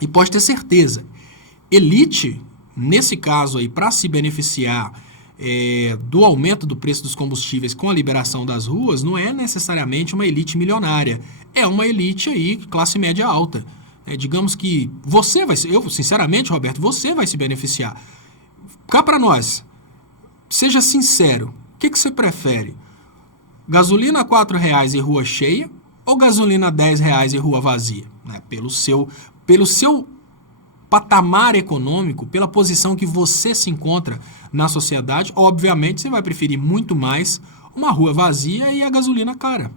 e pode ter certeza. Elite, nesse caso aí, para se beneficiar do aumento do preço dos combustíveis com a liberação das ruas, não é necessariamente uma elite milionária. É uma elite aí, classe média alta. Digamos que você vai eu sinceramente, Roberto, você vai se beneficiar. Cá para nós, seja sincero, o que você prefere? Gasolina a R$4 e rua cheia ou gasolina a R$10 e rua vazia? Pelo seu patamar econômico, pela posição que você se encontra na sociedade, obviamente você vai preferir muito mais uma rua vazia e a gasolina cara.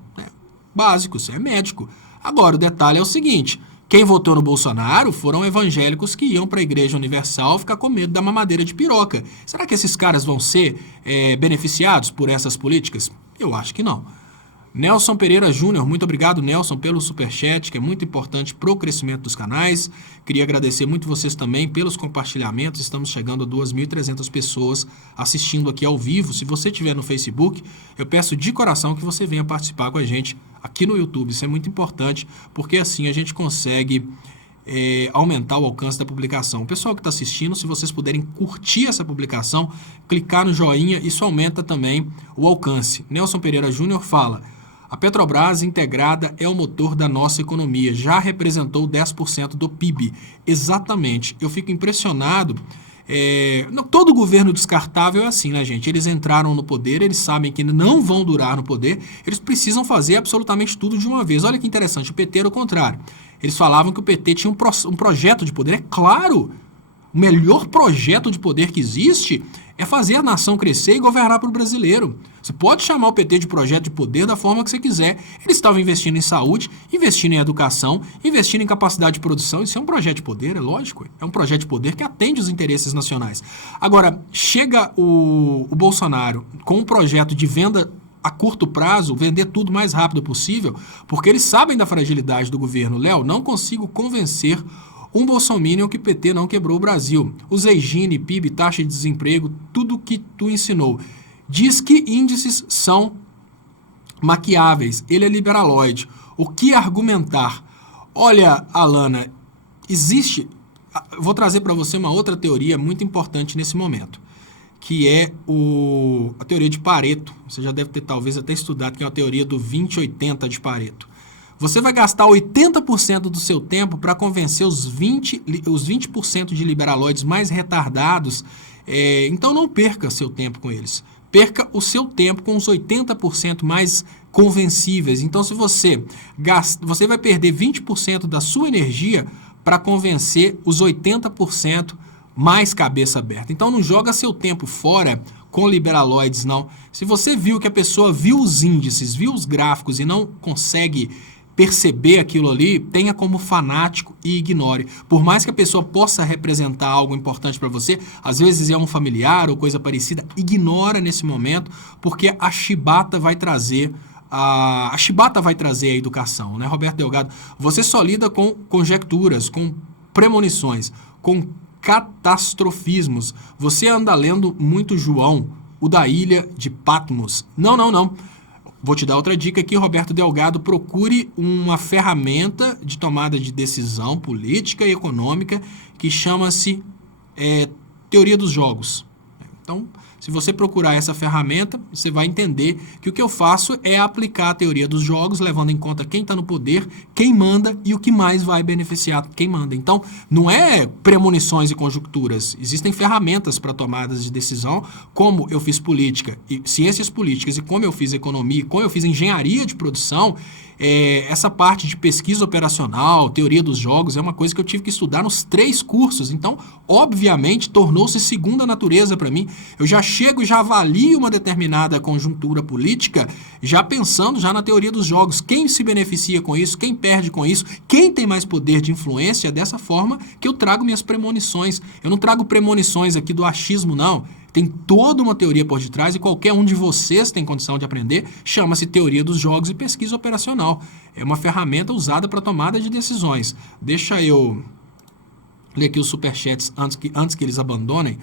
Básico, isso é médico. Agora, o detalhe é o seguinte: quem votou no Bolsonaro foram evangélicos que iam para a Igreja Universal ficar com medo da mamadeira de piroca. Será que esses caras vão ser beneficiados por essas políticas? Eu acho que não. Nelson Pereira Júnior, muito obrigado, Nelson, pelo superchat, que é muito importante para o crescimento dos canais. Queria agradecer muito vocês também pelos compartilhamentos. Estamos chegando a 2.300 pessoas assistindo aqui ao vivo. Se você estiver no Facebook, eu peço de coração que você venha participar com a gente aqui no YouTube. Isso é muito importante, porque assim a gente consegue aumentar o alcance da publicação. O pessoal que está assistindo, se vocês puderem curtir essa publicação, clicar no joinha, isso aumenta também o alcance. Nelson Pereira Júnior fala: a Petrobras integrada é o motor da nossa economia, já representou 10% do PIB. Exatamente. Eu fico impressionado. Todo governo descartável é assim, né, gente? Eles entraram no poder, eles sabem que não vão durar no poder, eles precisam fazer absolutamente tudo de uma vez. Olha que interessante, o PT era o contrário. Eles falavam que o PT tinha um projeto de poder. É claro, o melhor projeto de poder que existe é fazer a nação crescer e governar para o brasileiro. Você pode chamar o PT de projeto de poder da forma que você quiser. Eles estavam investindo em saúde, investindo em educação, investindo em capacidade de produção. Isso é um projeto de poder, é lógico. É um projeto de poder que atende os interesses nacionais. Agora, chega o Bolsonaro com um projeto de venda a curto prazo, vender tudo o mais rápido possível, porque eles sabem da fragilidade do governo. Léo, não consigo convencer um bolsominion que PT não quebrou o Brasil. Usei Gini, PIB, taxa de desemprego, tudo que tu ensinou. Diz que índices são maquiáveis. Ele é liberaloide. O que argumentar? Olha, Alana, existe... Vou trazer para você uma outra teoria muito importante nesse momento, que é a teoria de Pareto. Você já deve ter talvez até estudado, que é a teoria do 20-80 de Pareto. Você vai gastar 80% do seu tempo para convencer os 20% de liberaloides mais retardados. Então não perca seu tempo com eles. Perca o seu tempo com os 80% mais convencíveis. Então se você vai perder 20% da sua energia para convencer os 80% mais cabeça aberta. Então não joga seu tempo fora com liberaloides, não. Se você viu que a pessoa viu os índices, viu os gráficos e não consegue perceber aquilo ali, tenha como fanático e ignore. Por mais que a pessoa possa representar algo importante para você, às vezes é um familiar ou coisa parecida, ignora nesse momento, porque a chibata vai trazer a chibata vai trazer a educação, né, Roberto Delgado? Você só lida com conjecturas, com premonições, com catastrofismos. Você anda lendo muito João, o da ilha de Patmos. Não. Vou te dar outra dica aqui, Roberto Delgado. Procure uma ferramenta de tomada de decisão política e econômica que chama-se teoria dos jogos. Então, se você procurar essa ferramenta, você vai entender que o que eu faço é aplicar a teoria dos jogos, levando em conta quem está no poder, quem manda e o que mais vai beneficiar quem manda. Então, não é premonições e conjecturas. Existem ferramentas para tomadas de decisão, como eu fiz política e ciências políticas, e como eu fiz economia, e como eu fiz engenharia de produção. Essa parte de pesquisa operacional, teoria dos jogos, é uma coisa que eu tive que estudar nos 3 cursos. Então, obviamente, tornou-se segunda natureza para mim. Eu já chego e já avalio uma determinada conjuntura política, já pensando já na teoria dos jogos. Quem se beneficia com isso, quem perde com isso, quem tem mais poder de influência, é dessa forma que eu trago minhas premonições. Eu não trago premonições aqui do achismo, não. Tem toda uma teoria por detrás e qualquer um de vocês tem condição de aprender. Chama-se teoria dos jogos e pesquisa operacional. É uma ferramenta usada para tomada de decisões. Deixa eu ler aqui os superchats antes que eles abandonem.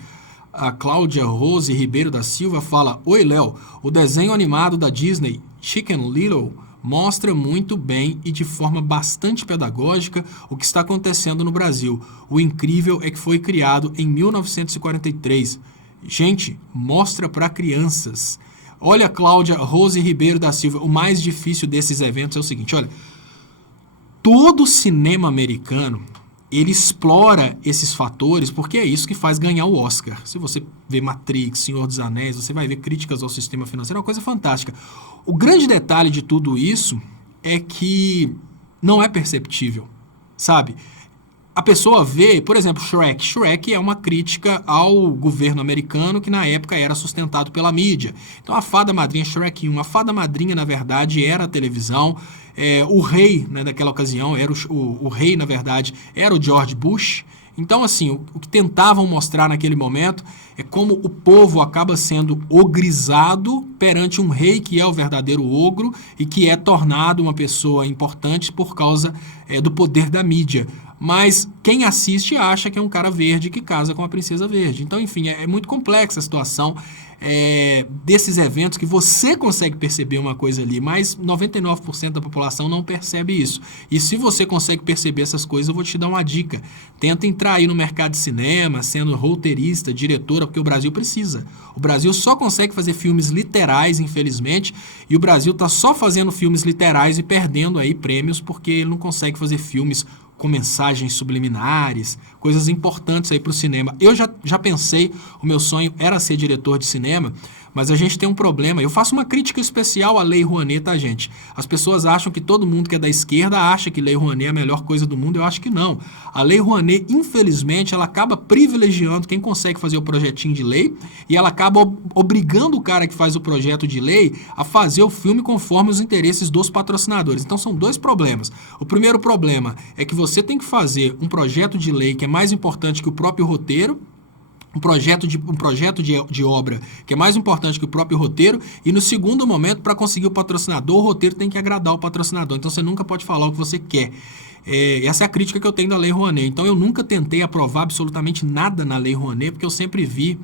A Cláudia Rose Ribeiro da Silva fala: Oi, Léo, o desenho animado da Disney, Chicken Little, mostra muito bem e de forma bastante pedagógica o que está acontecendo no Brasil. O incrível é que foi criado em 1943. Gente, mostra para crianças. Olha, Cláudia Rose Ribeiro da Silva, o mais difícil desses eventos é o seguinte, olha, todo cinema americano, ele explora esses fatores porque é isso que faz ganhar o Oscar. Se você vê Matrix, Senhor dos Anéis, você vai ver críticas ao sistema financeiro, é uma coisa fantástica. O grande detalhe de tudo isso é que não é perceptível, sabe? A pessoa vê, por exemplo, Shrek. Shrek é uma crítica ao governo americano que na época era sustentado pela mídia. Então a fada madrinha, Shrek 1, a fada madrinha na verdade era a televisão. O rei, né, naquela ocasião, era o rei na verdade era o George Bush. Então assim, o que tentavam mostrar naquele momento é como o povo acaba sendo ogrizado perante um rei que é o verdadeiro ogro e que é tornado uma pessoa importante por causa do poder da mídia. Mas quem assiste acha que é um cara verde que casa com a princesa verde. Então, enfim, é muito complexa a situação desses eventos que você consegue perceber uma coisa ali, mas 99% da população não percebe isso. E se você consegue perceber essas coisas, eu vou te dar uma dica. Tenta entrar aí no mercado de cinema, sendo roteirista, diretora, porque o Brasil precisa. O Brasil só consegue fazer filmes literais, infelizmente, e o Brasil está só fazendo filmes literais e perdendo aí prêmios porque ele não consegue fazer filmes com mensagens subliminares, coisas importantes aí para o cinema. Eu já pensei, o meu sonho era ser diretor de cinema, mas a gente tem um problema. Eu faço uma crítica especial à Lei Rouanet, tá, gente? As pessoas acham que todo mundo que é da esquerda acha que Lei Rouanet é a melhor coisa do mundo. Eu acho que não. A Lei Rouanet, infelizmente, ela acaba privilegiando quem consegue fazer o projetinho de lei e ela acaba obrigando o cara que faz o projeto de lei a fazer o filme conforme os interesses dos patrocinadores. Então, são 2 problemas. O primeiro problema é que você tem que fazer um projeto de lei que é mais importante que o próprio roteiro, um projeto de obra que é mais importante que o próprio roteiro, e no segundo momento, para conseguir o patrocinador, o roteiro tem que agradar o patrocinador, então você nunca pode falar o que você quer. Essa é a crítica que eu tenho da Lei Rouanet. Então eu nunca tentei aprovar absolutamente nada na Lei Rouanet, porque eu sempre vi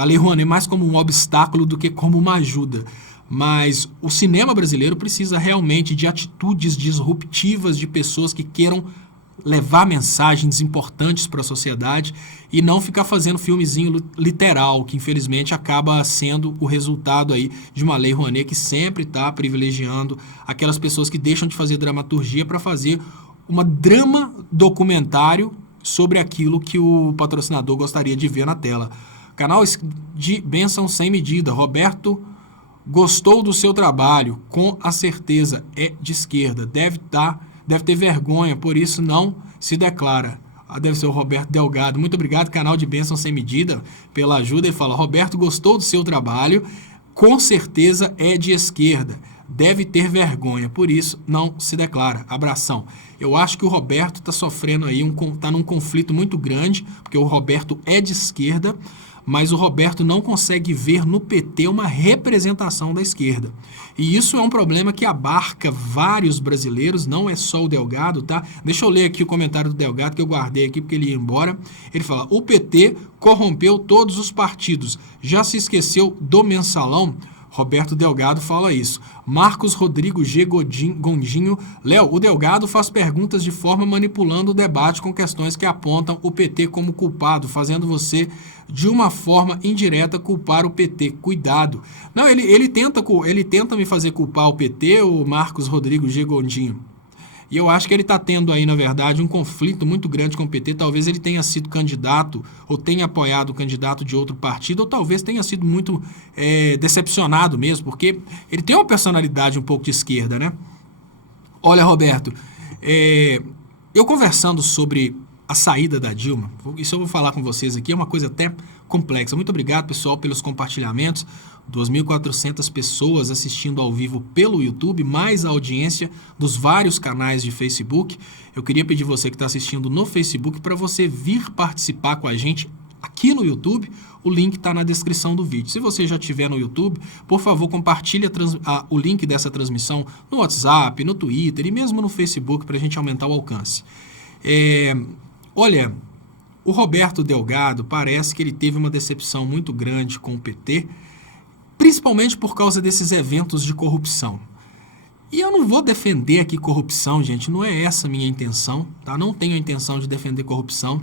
a Lei Rouanet mais como um obstáculo do que como uma ajuda. Mas o cinema brasileiro precisa realmente de atitudes disruptivas de pessoas que queiram levar mensagens importantes para a sociedade e não ficar fazendo filmezinho literal, que infelizmente acaba sendo o resultado aí de uma Lei Rouanet que sempre está privilegiando aquelas pessoas que deixam de fazer dramaturgia para fazer uma drama documentário sobre aquilo que o patrocinador gostaria de ver na tela. Canal de bênção sem medida. Roberto gostou do seu trabalho, com a certeza é de esquerda, deve ter vergonha, por isso não se declara. Deve ser o Roberto Delgado. Muito obrigado, canal de bênção sem medida, pela ajuda. Ele fala: Roberto gostou do seu trabalho, com certeza é de esquerda, deve ter vergonha, por isso não se declara. Abração. Eu acho que o Roberto está sofrendo aí, está num conflito muito grande, porque o Roberto é de esquerda, mas o Roberto não consegue ver no PT uma representação da esquerda. E isso é um problema que abarca vários brasileiros, não é só o Delgado, tá? Deixa eu ler aqui o comentário do Delgado, que eu guardei aqui porque ele ia embora. Ele fala, o PT corrompeu todos os partidos, já se esqueceu do mensalão? Roberto Delgado fala isso. Marcos Rodrigo G. Gondinho. Léo, o Delgado faz perguntas de forma manipulando o debate com questões que apontam o PT como culpado, fazendo você, de uma forma indireta, culpar o PT. Cuidado. Não, ele tenta me fazer culpar o PT, o Marcos Rodrigo G. Gondinho. E eu acho que ele está tendo aí, na verdade, um conflito muito grande com o PT. Talvez ele tenha sido candidato ou tenha apoiado o candidato de outro partido, ou talvez tenha sido muito decepcionado mesmo, porque ele tem uma personalidade um pouco de esquerda, né? Olha, Roberto, eu conversando sobre a saída da Dilma, isso eu vou falar com vocês aqui, é uma coisa até complexa. Muito obrigado, pessoal, pelos compartilhamentos. 2.400 pessoas assistindo ao vivo pelo YouTube, mais a audiência dos vários canais de Facebook. Eu queria pedir você que está assistindo no Facebook para você vir participar com a gente aqui no YouTube. O link está na descrição do vídeo. Se você já estiver no YouTube, por favor, compartilhe o link dessa transmissão no WhatsApp, no Twitter e mesmo no Facebook para a gente aumentar o alcance. Olha, o Roberto Delgado parece que ele teve uma decepção muito grande com o PT, principalmente por causa desses eventos de corrupção. E eu não vou defender aqui corrupção, gente, não é essa a minha intenção, tá? Não tenho a intenção de defender corrupção,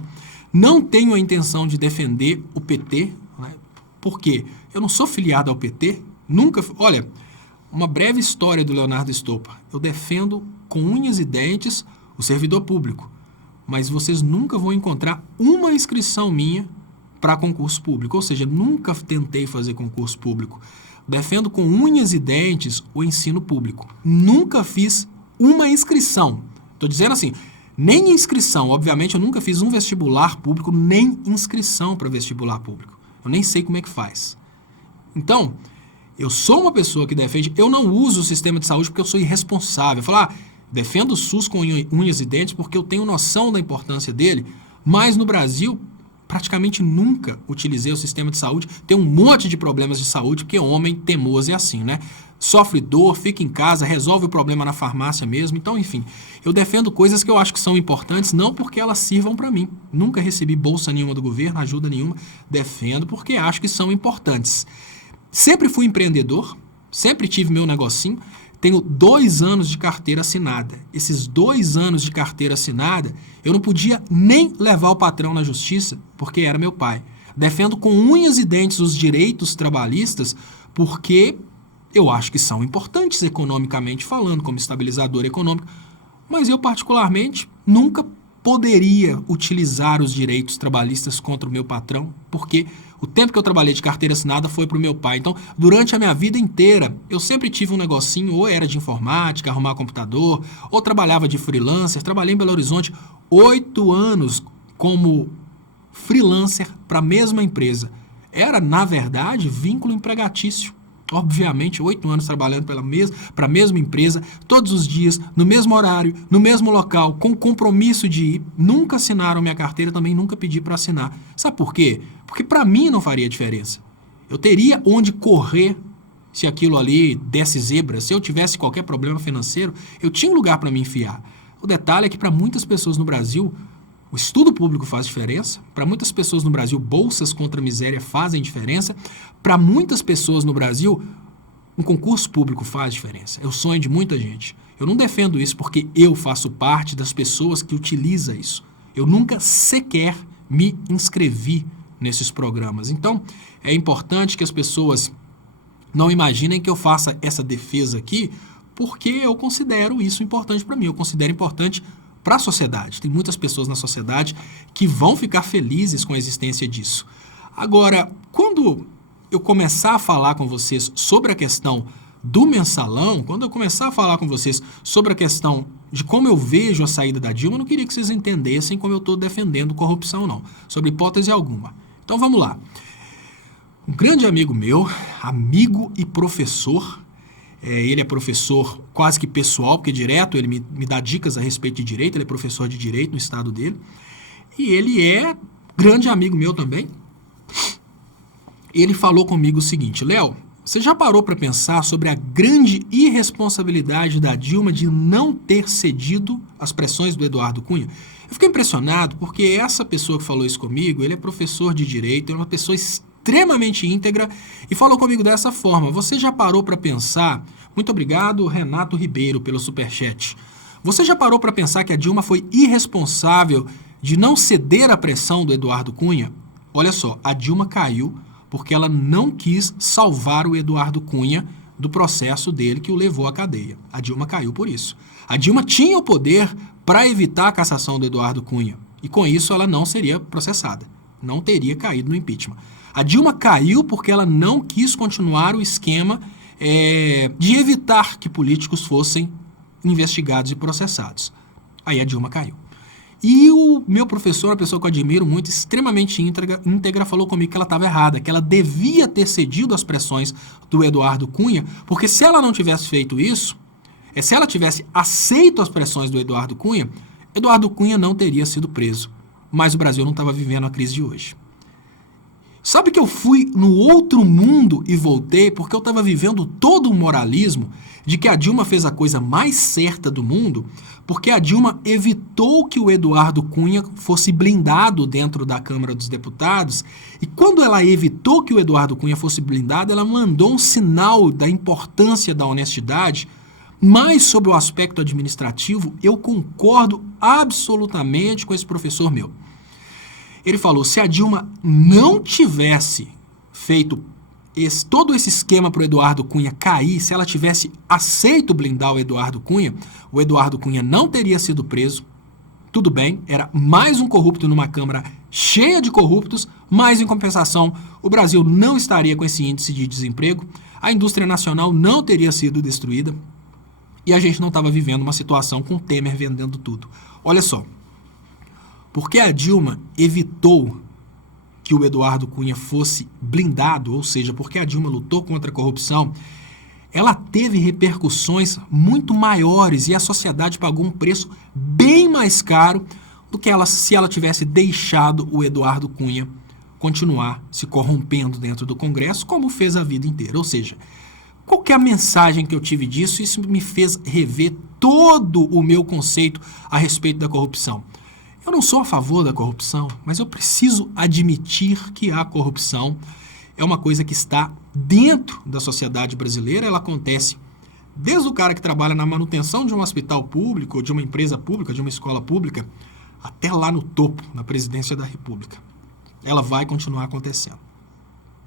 não tenho a intenção de defender o PT, né? Por quê? Eu não sou filiado ao PT, nunca... Olha, uma breve história do Leonardo Estopa. Eu defendo com unhas e dentes o servidor público, mas vocês nunca vão encontrar uma inscrição minha para concurso público, ou seja, nunca tentei fazer concurso público. Defendo com unhas e dentes o ensino público. Nunca fiz uma inscrição. Estou dizendo assim, nem inscrição. Obviamente, eu nunca fiz um vestibular público, nem inscrição para vestibular público. Eu nem sei como é que faz. Então, eu sou uma pessoa que defende... Eu não uso o sistema de saúde porque eu sou irresponsável. Falar, defendo o SUS com unhas e dentes porque eu tenho noção da importância dele, mas no Brasil... praticamente nunca utilizei o sistema de saúde. Tem um monte de problemas de saúde, porque homem teimoso é assim, né? Sofre dor, fica em casa, resolve o problema na farmácia mesmo. Então, enfim, eu defendo coisas que eu acho que são importantes, não porque elas sirvam para mim. Nunca recebi bolsa nenhuma do governo, ajuda nenhuma. Defendo porque acho que são importantes. Sempre fui empreendedor, sempre tive meu negocinho. Tenho 2 anos de carteira assinada. Esses 2 anos de carteira assinada, eu não podia nem levar o patrão na justiça, porque era meu pai. Defendo com unhas e dentes os direitos trabalhistas, porque eu acho que são importantes economicamente falando, como estabilizador econômico, mas eu particularmente nunca poderia utilizar os direitos trabalhistas contra o meu patrão, porque o tempo que eu trabalhei de carteira assinada foi para o meu pai. Então, durante a minha vida inteira, eu sempre tive um negocinho, ou era de informática, arrumar computador, ou trabalhava de freelancer. Trabalhei em Belo Horizonte 8 anos como freelancer para a mesma empresa. Era, na verdade, vínculo empregatício. Obviamente, 8 anos trabalhando para a mesma empresa, todos os dias, no mesmo horário, no mesmo local, com compromisso de ir. Nunca assinaram minha carteira, também nunca pedi para assinar. Sabe por quê? Porque para mim não faria diferença. Eu teria onde correr se aquilo ali desse zebra, se eu tivesse qualquer problema financeiro, eu tinha um lugar para me enfiar. O detalhe é que para muitas pessoas no Brasil, o estudo público faz diferença. Para muitas pessoas no Brasil, bolsas contra a miséria fazem diferença. Para muitas pessoas no Brasil, um concurso público faz diferença. É o sonho de muita gente. Eu não defendo isso porque eu faço parte das pessoas que utilizam isso. Eu nunca sequer me inscrevi nesses programas. Então, é importante que as pessoas não imaginem que eu faça essa defesa aqui porque eu considero isso importante para mim. Eu considero importante para a sociedade. Tem muitas pessoas na sociedade que vão ficar felizes com a existência disso. Agora, quando eu começar a falar com vocês sobre a questão do mensalão, quando eu começar a falar com vocês sobre a questão de como eu vejo a saída da Dilma, eu não queria que vocês entendessem como eu estou defendendo corrupção, não, sobre hipótese alguma. Então vamos lá. Um grande amigo meu, amigo e professor, Ele é professor quase que pessoal, porque direto ele me dá dicas a respeito de direito, ele é professor de direito no estado dele. E ele é grande amigo meu também. Ele falou comigo o seguinte: Léo, você já parou para pensar sobre a grande irresponsabilidade da Dilma de não ter cedido às pressões do Eduardo Cunha? Eu fiquei impressionado porque essa pessoa que falou isso comigo, ele é professor de direito, é uma pessoa extremamente íntegra e falou comigo dessa forma: você já parou para pensar... Muito obrigado, Renato Ribeiro, pelo superchat. Você já parou para pensar que a Dilma foi irresponsável de não ceder à pressão do Eduardo Cunha? Olha só, a Dilma caiu porque ela não quis salvar o Eduardo Cunha do processo dele que o levou à cadeia. A Dilma caiu por isso. A Dilma tinha o poder para evitar a cassação do Eduardo Cunha. E com isso ela não seria processada. Não teria caído no impeachment. A Dilma caiu porque ela não quis continuar o esquema de evitar que políticos fossem investigados e processados. Aí a Dilma caiu. E o meu professor, uma pessoa que eu admiro muito, extremamente íntegra, falou comigo que ela estava errada, que ela devia ter cedido às pressões do Eduardo Cunha, porque se ela não tivesse feito isso, se ela tivesse aceito as pressões do Eduardo Cunha não teria sido preso. Mas o Brasil não estava vivendo a crise de hoje. Sabe que eu fui no outro mundo e voltei porque eu estava vivendo todo um moralismo de que a Dilma fez a coisa mais certa do mundo, porque a Dilma evitou que o Eduardo Cunha fosse blindado dentro da Câmara dos Deputados, e quando ela evitou que o Eduardo Cunha fosse blindado, ela mandou um sinal da importância da honestidade. Mas sobre o aspecto administrativo, eu concordo absolutamente com esse professor meu. Ele falou: se a Dilma não tivesse feito todo esse esquema para o Eduardo Cunha cair, se ela tivesse aceito blindar o Eduardo Cunha não teria sido preso. Tudo bem, era mais um corrupto numa Câmara cheia de corruptos, mas em compensação o Brasil não estaria com esse índice de desemprego, a indústria nacional não teria sido destruída e a gente não estava vivendo uma situação com Temer vendendo tudo. Olha só, porque a Dilma evitou que o Eduardo Cunha fosse blindado, ou seja, porque a Dilma lutou contra a corrupção, ela teve repercussões muito maiores e a sociedade pagou um preço bem mais caro do que se ela tivesse deixado o Eduardo Cunha continuar se corrompendo dentro do Congresso, como fez a vida inteira. Ou seja, qual que é a mensagem que eu tive disso? Isso me fez rever todo o meu conceito a respeito da corrupção. Eu não sou a favor da corrupção, mas eu preciso admitir que a corrupção é uma coisa que está dentro da sociedade brasileira. Ela acontece desde o cara que trabalha na manutenção de um hospital público, ou de uma empresa pública, de uma escola pública, até lá no topo, na presidência da República. Ela vai continuar acontecendo.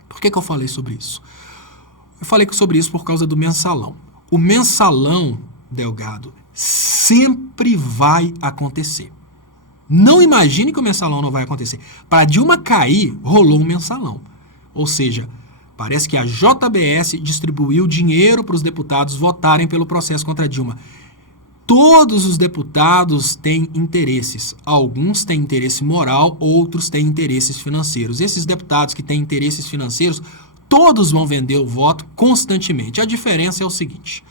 Por que eu falei sobre isso? Eu falei sobre isso por causa do mensalão. O mensalão, Delgado, sempre vai acontecer. Não imagine que o mensalão não vai acontecer. Para Dilma cair, rolou um mensalão. Ou seja, parece que a JBS distribuiu dinheiro para os deputados votarem pelo processo contra a Dilma. Todos os deputados têm interesses. Alguns têm interesse moral, outros têm interesses financeiros. Esses deputados que têm interesses financeiros, todos vão vender o voto constantemente. A diferença é o seguinte: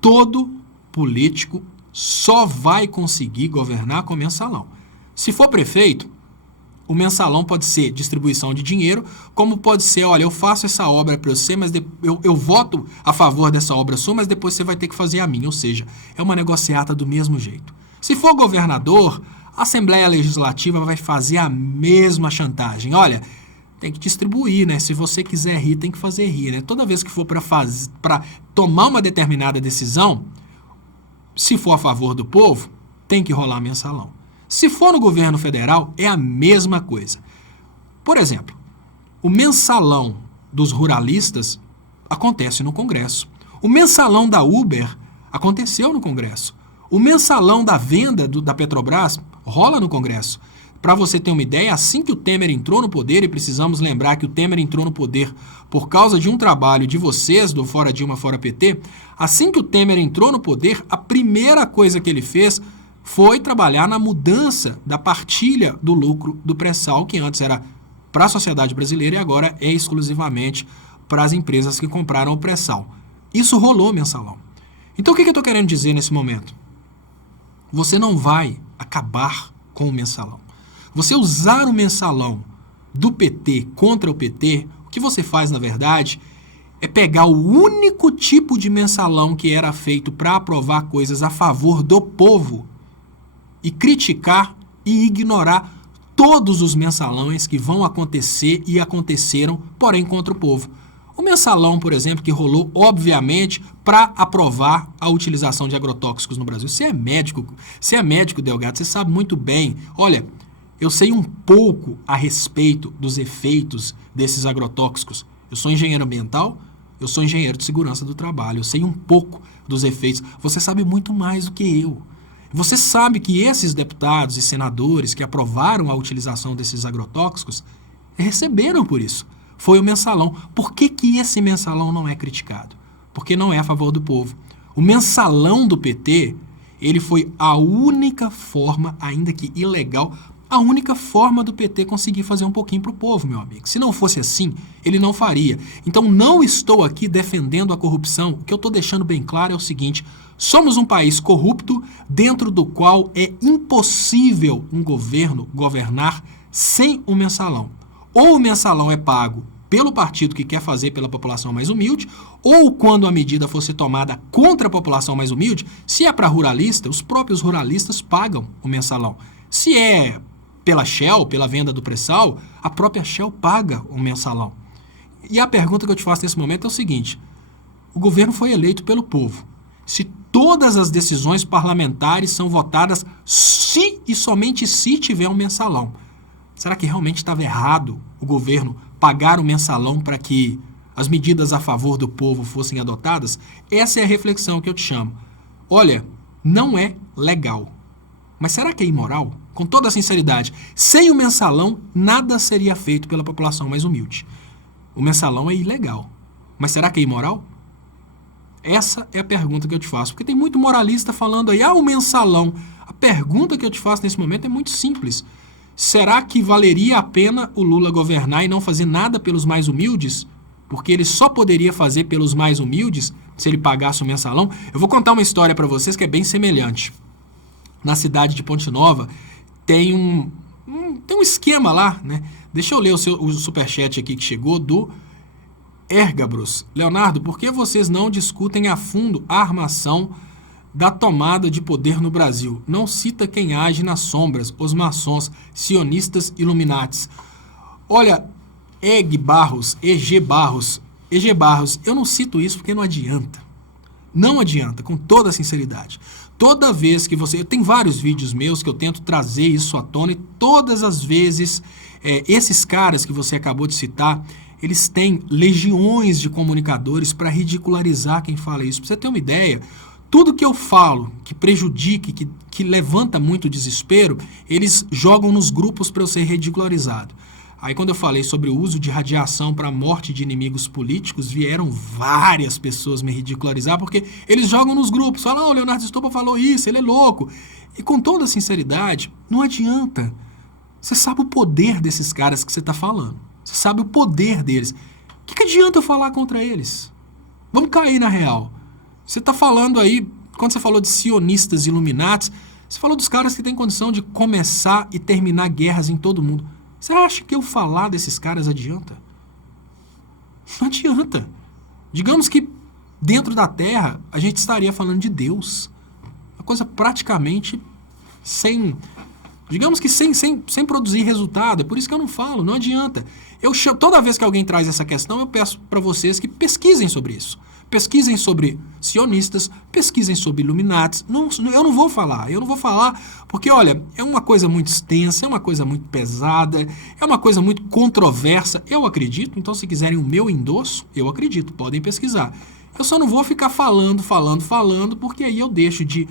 todo político só vai conseguir governar com mensalão. Se for prefeito, o mensalão pode ser distribuição de dinheiro, como pode ser: olha, eu faço essa obra para você, mas eu voto a favor dessa obra sua, mas depois você vai ter que fazer a minha. Ou seja, é uma negociata do mesmo jeito. Se for governador, a Assembleia Legislativa vai fazer a mesma chantagem. Olha, tem que distribuir, né? Se você quiser rir, tem que fazer rir, né? Toda vez que for para tomar uma determinada decisão, se for a favor do povo, tem que rolar mensalão. Se for no governo federal, é a mesma coisa. Por exemplo, o mensalão dos ruralistas acontece no Congresso. O mensalão da Uber aconteceu no Congresso. O mensalão da venda da Petrobras rola no Congresso. Para você ter uma ideia, assim que o Temer entrou no poder, e precisamos lembrar que o Temer entrou no poder por causa de um trabalho de vocês, do Fora Dilma, Fora PT, assim que o Temer entrou no poder, a primeira coisa que ele fez foi trabalhar na mudança da partilha do lucro do pré-sal, que antes era para a sociedade brasileira e agora é exclusivamente para as empresas que compraram o pré-sal. Isso rolou mensalão. Então o que eu estou querendo dizer nesse momento? Você não vai acabar com o mensalão. Você usar o mensalão do PT contra o PT, o que você faz, na verdade, é pegar o único tipo de mensalão que era feito para aprovar coisas a favor do povo e criticar e ignorar todos os mensalões que vão acontecer e aconteceram, porém contra o povo. O mensalão, por exemplo, que rolou, obviamente, para aprovar a utilização de agrotóxicos no Brasil. Você é médico, Delgado, você sabe muito bem. Olha, eu sei um pouco a respeito dos efeitos desses agrotóxicos. Eu sou engenheiro ambiental, eu sou engenheiro de segurança do trabalho, eu sei um pouco dos efeitos. Você sabe muito mais do que eu. Você sabe que esses deputados e senadores que aprovaram a utilização desses agrotóxicos receberam por isso. Foi o mensalão. Por que esse mensalão não é criticado? Porque não é a favor do povo. O mensalão do PT, ele foi a única forma, ainda que ilegal, a única forma do PT conseguir fazer um pouquinho para o povo, meu amigo. Se não fosse assim, ele não faria. Então não estou aqui defendendo a corrupção. O que eu estou deixando bem claro é o seguinte: somos um país corrupto dentro do qual é impossível um governo governar sem o mensalão. Ou o mensalão é pago pelo partido que quer fazer pela população mais humilde, ou quando a medida for ser tomada contra a população mais humilde, se é para ruralista, os próprios ruralistas pagam o mensalão. Se é pela Shell, pela venda do pré-sal, a própria Shell paga o mensalão. E a pergunta que eu te faço nesse momento é o seguinte: o governo foi eleito pelo povo. Se todas as decisões parlamentares são votadas se e somente se tiver um mensalão, será que realmente estava errado o governo pagar o mensalão para que as medidas a favor do povo fossem adotadas? Essa é a reflexão que eu te chamo. Olha, não é legal. Mas será que é imoral? Com toda a sinceridade, sem o mensalão, nada seria feito pela população mais humilde. O mensalão é ilegal. Mas será que é imoral? Essa é a pergunta que eu te faço. Porque tem muito moralista falando aí, o mensalão. A pergunta que eu te faço nesse momento é muito simples. Será que valeria a pena o Lula governar e não fazer nada pelos mais humildes? Porque ele só poderia fazer pelos mais humildes se ele pagasse o mensalão? Eu vou contar uma história para vocês que é bem semelhante. Na cidade de Ponte Nova tem um esquema lá, né? Deixa eu ler o superchat aqui que chegou do Ergabros. Leonardo, por que vocês não discutem a fundo a armação da tomada de poder no Brasil? Não cita quem age nas sombras, os maçons, sionistas, iluminatis. Olha, EG Barros, eu não cito isso porque não adianta. Não adianta, com toda a sinceridade. Toda vez que você... Tem vários vídeos meus que eu tento trazer isso à tona e todas as vezes esses caras que você acabou de citar, eles têm legiões de comunicadores para ridicularizar quem fala isso. Pra você ter uma ideia, tudo que eu falo que prejudique, que levanta muito desespero, eles jogam nos grupos para eu ser ridicularizado. Aí quando eu falei sobre o uso de radiação para a morte de inimigos políticos, vieram várias pessoas me ridicularizar, porque eles jogam nos grupos, falam, o Leonardo Estopa falou isso, ele é louco. E com toda sinceridade, não adianta. Você sabe o poder desses caras que você está falando. Você sabe o poder deles. O que adianta eu falar contra eles? Vamos cair na real. Você está falando aí, quando você falou de sionistas iluminatis, você falou dos caras que têm condição de começar e terminar guerras em todo mundo. Você acha que eu falar desses caras adianta? Não adianta. Digamos que dentro da Terra a gente estaria falando de Deus. Uma coisa praticamente sem... Digamos que sem produzir resultado. É por isso que eu não falo, não adianta. Toda vez que alguém traz essa questão, eu peço para vocês que pesquisem sobre isso. Pesquisem sobre sionistas, pesquisem sobre Illuminatis. Eu não vou falar porque, olha, é uma coisa muito extensa, é uma coisa muito pesada, é uma coisa muito controversa. Eu acredito, então se quiserem o meu endosso, eu acredito, podem pesquisar. Eu só não vou ficar falando, porque aí eu deixo de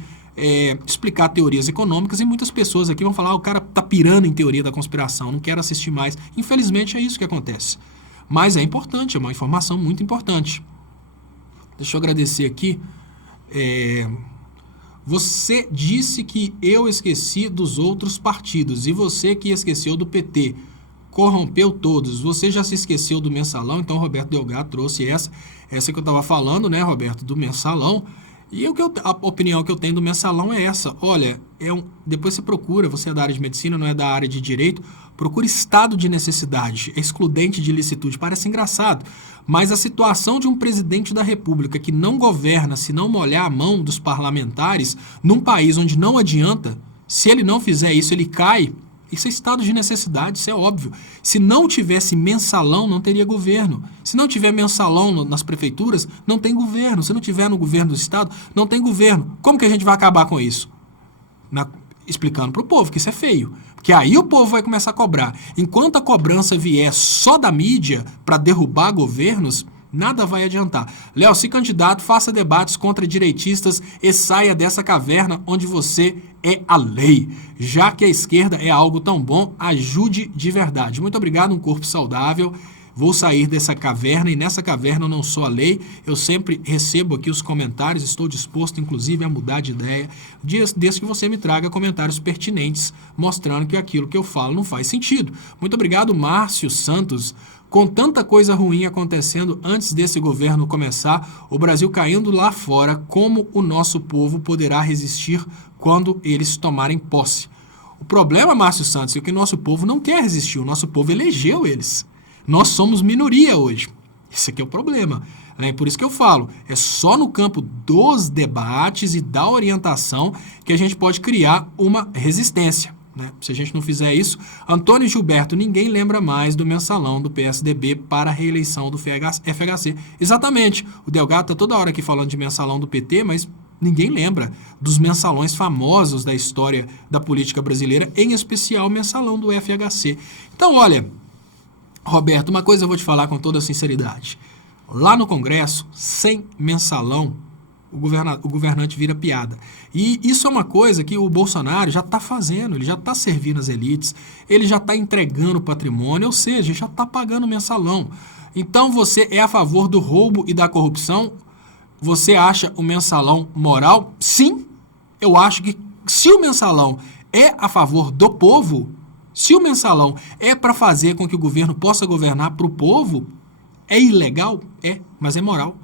explicar teorias econômicas e muitas pessoas aqui vão falar, o cara tá pirando em teoria da conspiração, não quero assistir mais. Infelizmente é isso que acontece. Mas é importante, é uma informação muito importante. Deixa eu agradecer aqui. Você disse que eu esqueci dos outros partidos e você que esqueceu do PT. corrompeu todos. Você já se esqueceu do mensalão, então Roberto Delgado trouxe essa que eu estava falando, né, Roberto, do mensalão. E a opinião que eu tenho do mensalão é essa. Olha, depois você procura, você é da área de medicina, não é da área de direito, procura estado de necessidade, excludente de licitude. Parece engraçado, mas a situação de um presidente da República que não governa se não molhar a mão dos parlamentares num país onde não adianta, se ele não fizer isso, ele cai. Isso é estado de necessidade, isso é óbvio. Se não tivesse mensalão, não teria governo. Se não tiver mensalão nas prefeituras, não tem governo. Se não tiver no governo do estado, não tem governo. Como que a gente vai acabar com isso? Explicando para o povo que isso é feio. Porque aí o povo vai começar a cobrar. Enquanto a cobrança vier só da mídia para derrubar governos, nada vai adiantar. Léo, se candidato, faça debates contra direitistas e saia dessa caverna onde você é a lei. Já que a esquerda é algo tão bom, ajude de verdade. Muito obrigado, um corpo saudável. Vou sair dessa caverna e nessa caverna eu não sou a lei. Eu sempre recebo aqui os comentários, estou disposto, inclusive, a mudar de ideia, desde que você me traga comentários pertinentes, mostrando que aquilo que eu falo não faz sentido. Muito obrigado, Márcio Santos. Com tanta coisa ruim acontecendo antes desse governo começar, o Brasil caindo lá fora, como o nosso povo poderá resistir quando eles tomarem posse? O problema, Márcio Santos, é que o nosso povo não quer resistir, o nosso povo elegeu eles. Nós somos minoria hoje. Esse aqui é o problema. É por isso que eu falo, é só no campo dos debates e da orientação que a gente pode criar uma resistência. Né? Se a gente não fizer isso, Antônio Gilberto, ninguém lembra mais do mensalão do PSDB para a reeleição do FHC. Exatamente, o Delgado está toda hora aqui falando de mensalão do PT, mas ninguém lembra dos mensalões famosos da história da política brasileira, em especial o mensalão do FHC. Então, olha, Roberto, uma coisa eu vou te falar com toda sinceridade. Lá no Congresso, sem mensalão, o governante vira piada. E isso é uma coisa que o Bolsonaro já está fazendo, ele já está servindo as elites, ele já está entregando patrimônio, ou seja, já está pagando mensalão. Então você é a favor do roubo e da corrupção? Você acha o mensalão moral? Sim, eu acho que se o mensalão é a favor do povo, se o mensalão é para fazer com que o governo possa governar para o povo, é ilegal? É, mas é moral.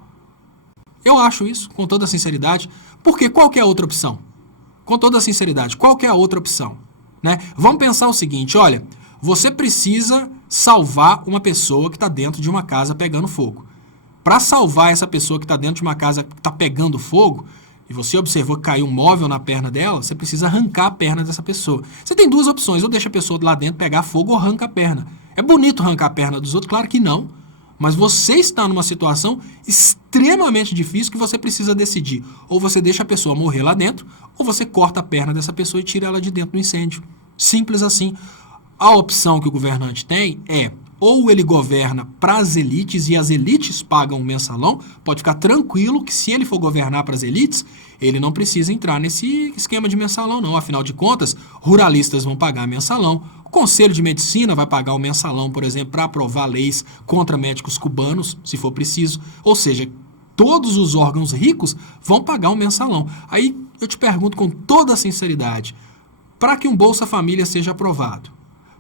Eu acho isso, com toda sinceridade, porque qual que é a outra opção? Com toda sinceridade, qual que é a outra opção? Né? Vamos pensar o seguinte, olha, você precisa salvar uma pessoa que está dentro de uma casa pegando fogo. Para salvar essa pessoa que está dentro de uma casa que está pegando fogo, e você observou que caiu um móvel na perna dela, você precisa arrancar a perna dessa pessoa. Você tem duas opções, ou deixa a pessoa lá dentro pegar fogo ou arranca a perna. É bonito arrancar a perna dos outros? Claro que não. Mas você está numa situação extremamente difícil que você precisa decidir. Ou você deixa a pessoa morrer lá dentro, ou você corta a perna dessa pessoa e tira ela de dentro do incêndio. Simples assim. A opção que o governante tem é ou ele governa para as elites e as elites pagam o mensalão, pode ficar tranquilo que se ele for governar para as elites, ele não precisa entrar nesse esquema de mensalão não. Afinal de contas, ruralistas vão pagar mensalão, o Conselho de Medicina vai pagar o mensalão, por exemplo, para aprovar leis contra médicos cubanos, se for preciso. Ou seja, todos os órgãos ricos vão pagar o mensalão. Aí eu te pergunto com toda a sinceridade, para que um Bolsa Família seja aprovado,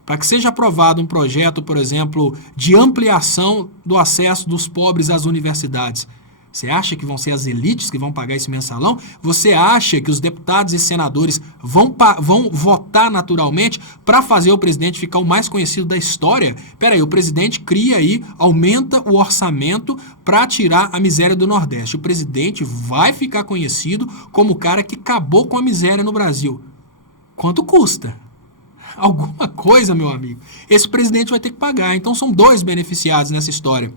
para que seja aprovado um projeto, por exemplo, de ampliação do acesso dos pobres às universidades, você acha que vão ser as elites que vão pagar esse mensalão? Você acha que os deputados e senadores vão votar naturalmente para fazer o presidente ficar o mais conhecido da história? Peraí, o presidente cria aí, aumenta o orçamento para tirar a miséria do Nordeste. O presidente vai ficar conhecido como o cara que acabou com a miséria no Brasil. Quanto custa? Alguma coisa, meu amigo. Esse presidente vai ter que pagar. Então são dois beneficiados nessa história.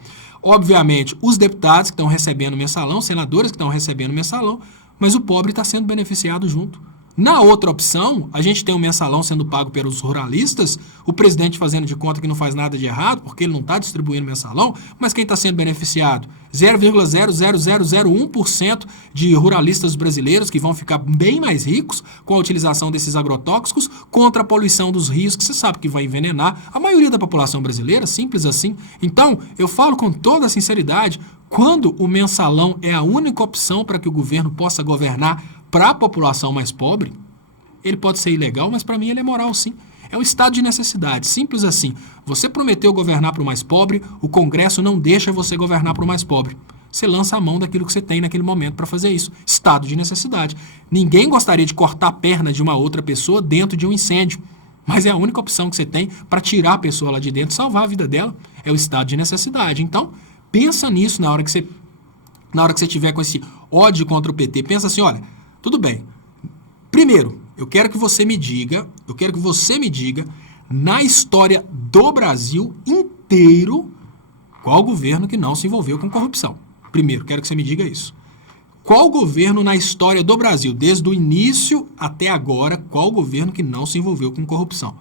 Obviamente, os deputados que estão recebendo mensalão, senadores que estão recebendo mensalão, mas o pobre está sendo beneficiado junto. Na outra opção, a gente tem o mensalão sendo pago pelos ruralistas, o presidente fazendo de conta que não faz nada de errado, porque ele não está distribuindo mensalão, mas quem está sendo beneficiado? 0,00001% de ruralistas brasileiros que vão ficar bem mais ricos com a utilização desses agrotóxicos contra a poluição dos rios, que você sabe que vai envenenar a maioria da população brasileira, simples assim. Então, eu falo com toda a sinceridade, quando o mensalão é a única opção para que o governo possa governar para a população mais pobre, ele pode ser ilegal, mas para mim ele é moral sim. É um estado de necessidade, simples assim. Você prometeu governar para o mais pobre, o Congresso não deixa você governar para o mais pobre. Você lança a mão daquilo que você tem naquele momento para fazer isso. Estado de necessidade. Ninguém gostaria de cortar a perna de uma outra pessoa dentro de um incêndio. Mas é a única opção que você tem para tirar a pessoa lá de dentro, salvar a vida dela, é o estado de necessidade. Então, pensa nisso na hora que você tiver com esse ódio contra o PT. Pensa assim, olha, tudo bem. Primeiro, eu quero que você me diga, na história do Brasil inteiro, qual governo que não se envolveu com corrupção. Primeiro, quero que você me diga isso. Qual governo na história do Brasil, desde o início até agora, qual governo que não se envolveu com corrupção?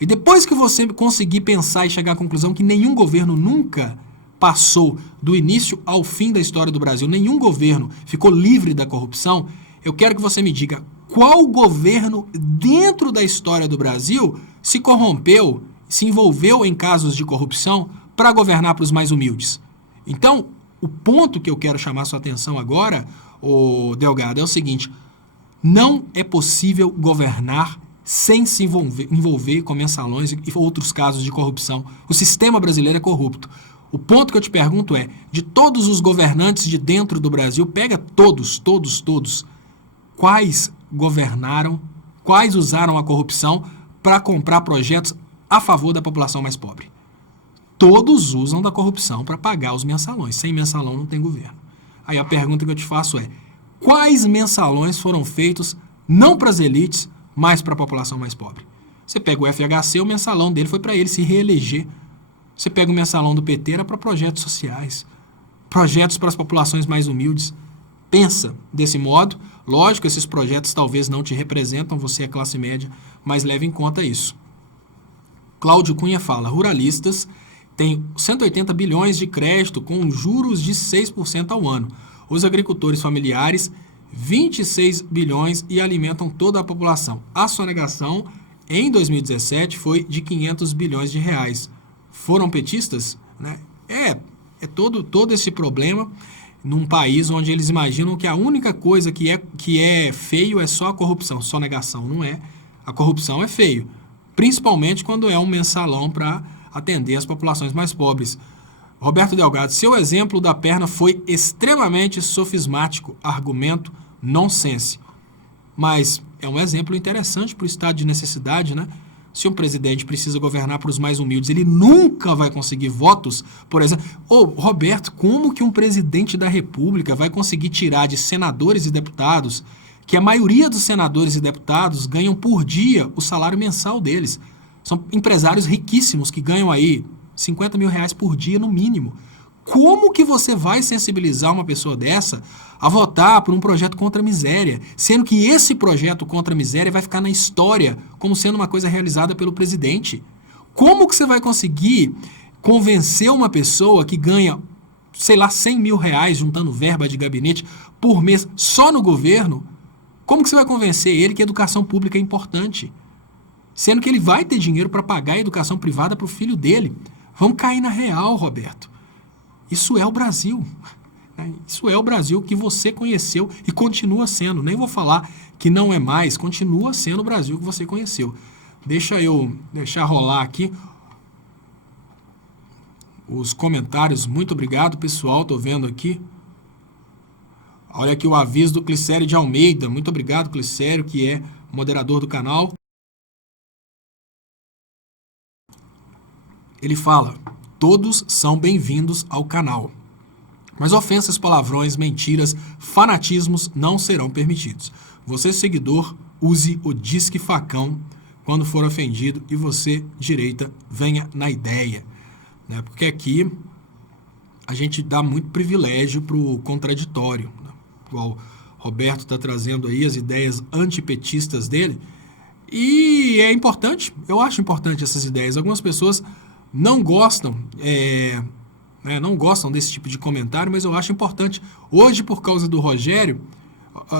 E depois que você conseguir pensar e chegar à conclusão que nenhum governo nunca passou do início ao fim da história do Brasil, nenhum governo ficou livre da corrupção, eu quero que você me diga qual governo dentro da história do Brasil se corrompeu, se envolveu em casos de corrupção para governar para os mais humildes. Então, o ponto que eu quero chamar sua atenção agora, Delgado, é o seguinte: não é possível governar sem se envolver com mensalões e outros casos de corrupção. O sistema brasileiro é corrupto. O ponto que eu te pergunto é, de todos os governantes de dentro do Brasil, pega todos, quais governaram, quais usaram a corrupção para comprar projetos a favor da população mais pobre? Todos usam da corrupção para pagar os mensalões. Sem mensalão não tem governo. Aí a pergunta que eu te faço é, quais mensalões foram feitos não para as elites, mas para a população mais pobre? Você pega o FHC, o mensalão dele foi para ele se reeleger. Você pega o mensalão do PT, era para projetos sociais, projetos para as populações mais humildes. Pensa desse modo. Lógico, esses projetos talvez não te representam, você é classe média, mas leve em conta isso. Cláudio Cunha fala, ruralistas têm 180 bilhões de crédito com juros de 6% ao ano. Os agricultores familiares, 26 bilhões e alimentam toda a população. A sonegação em 2017 foi de 500 bilhões de reais. Foram petistas? Né? É todo esse problema num país onde eles imaginam que a única coisa que é feio é só a corrupção. Sonegação não é. A corrupção é feio. Principalmente quando é um mensalão para atender as populações mais pobres. Roberto Delgado, seu exemplo da perna foi extremamente sofismático, argumento nonsense. Mas é um exemplo interessante para o estado de necessidade, né? Se um presidente precisa governar para os mais humildes, ele nunca vai conseguir votos, por exemplo. Roberto, como que um presidente da República vai conseguir tirar de senadores e deputados, que a maioria dos senadores e deputados ganham por dia o salário mensal deles? São empresários riquíssimos que ganham aí 50 mil reais por dia no mínimo. Como que você vai sensibilizar uma pessoa dessa a votar por um projeto contra a miséria, sendo que esse projeto contra a miséria vai ficar na história como sendo uma coisa realizada pelo presidente? Como que você vai conseguir convencer uma pessoa que ganha, sei lá, 100 mil reais juntando verba de gabinete por mês só no governo? Como que você vai convencer ele que a educação pública é importante? Sendo que ele vai ter dinheiro para pagar a educação privada para o filho dele. Vamos cair na real, Roberto. Isso é o Brasil. Isso é o Brasil que você conheceu e continua sendo. Nem vou falar que não é mais, continua sendo o Brasil que você conheceu. Deixa eu deixar rolar aqui os comentários. Muito obrigado, pessoal. Estou vendo aqui. Olha aqui o aviso do Clicério de Almeida. Muito obrigado, Clicério, que é moderador do canal. Ele fala, todos são bem-vindos ao canal, mas ofensas, palavrões, mentiras, fanatismos não serão permitidos. Você, seguidor, use o disque facão quando for ofendido e você, direita, venha na ideia. Né? Porque aqui a gente dá muito privilégio para o contraditório. Né? Igual o Roberto está trazendo aí as ideias antipetistas dele. E é importante, eu acho importante essas ideias. Algumas pessoas não gostam, não gostam desse tipo de comentário, mas eu acho importante. Hoje, por causa do Rogério,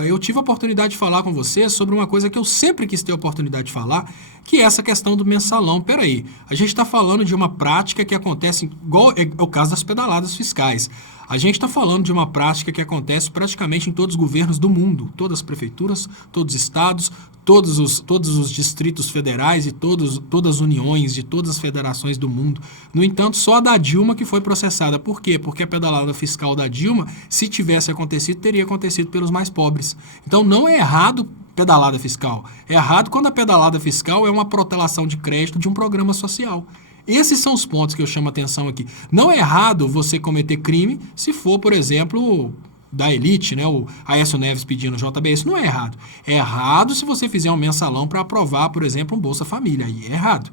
eu tive a oportunidade de falar com você sobre uma coisa que eu sempre quis ter a oportunidade de falar, que é essa questão do mensalão. Peraí, a gente está falando de uma prática que acontece, igual é o caso das pedaladas fiscais. A gente está falando de uma prática que acontece praticamente em todos os governos do mundo, todas as prefeituras, todos os estados, todos os distritos federais e todas as uniões de todas as federações do mundo. No entanto, só a da Dilma que foi processada. Por quê? Porque a pedalada fiscal da Dilma, se tivesse acontecido, teria acontecido pelos mais pobres. Então não é errado pedalada fiscal. É errado quando a pedalada fiscal é uma protelação de crédito de um programa social. Esses são os pontos que eu chamo a atenção aqui. Não é errado você cometer crime se for, por exemplo, da elite, né? O Aécio Neves pedindo JBS. Não é errado. É errado se você fizer um mensalão para aprovar, por exemplo, um Bolsa Família. Aí é errado.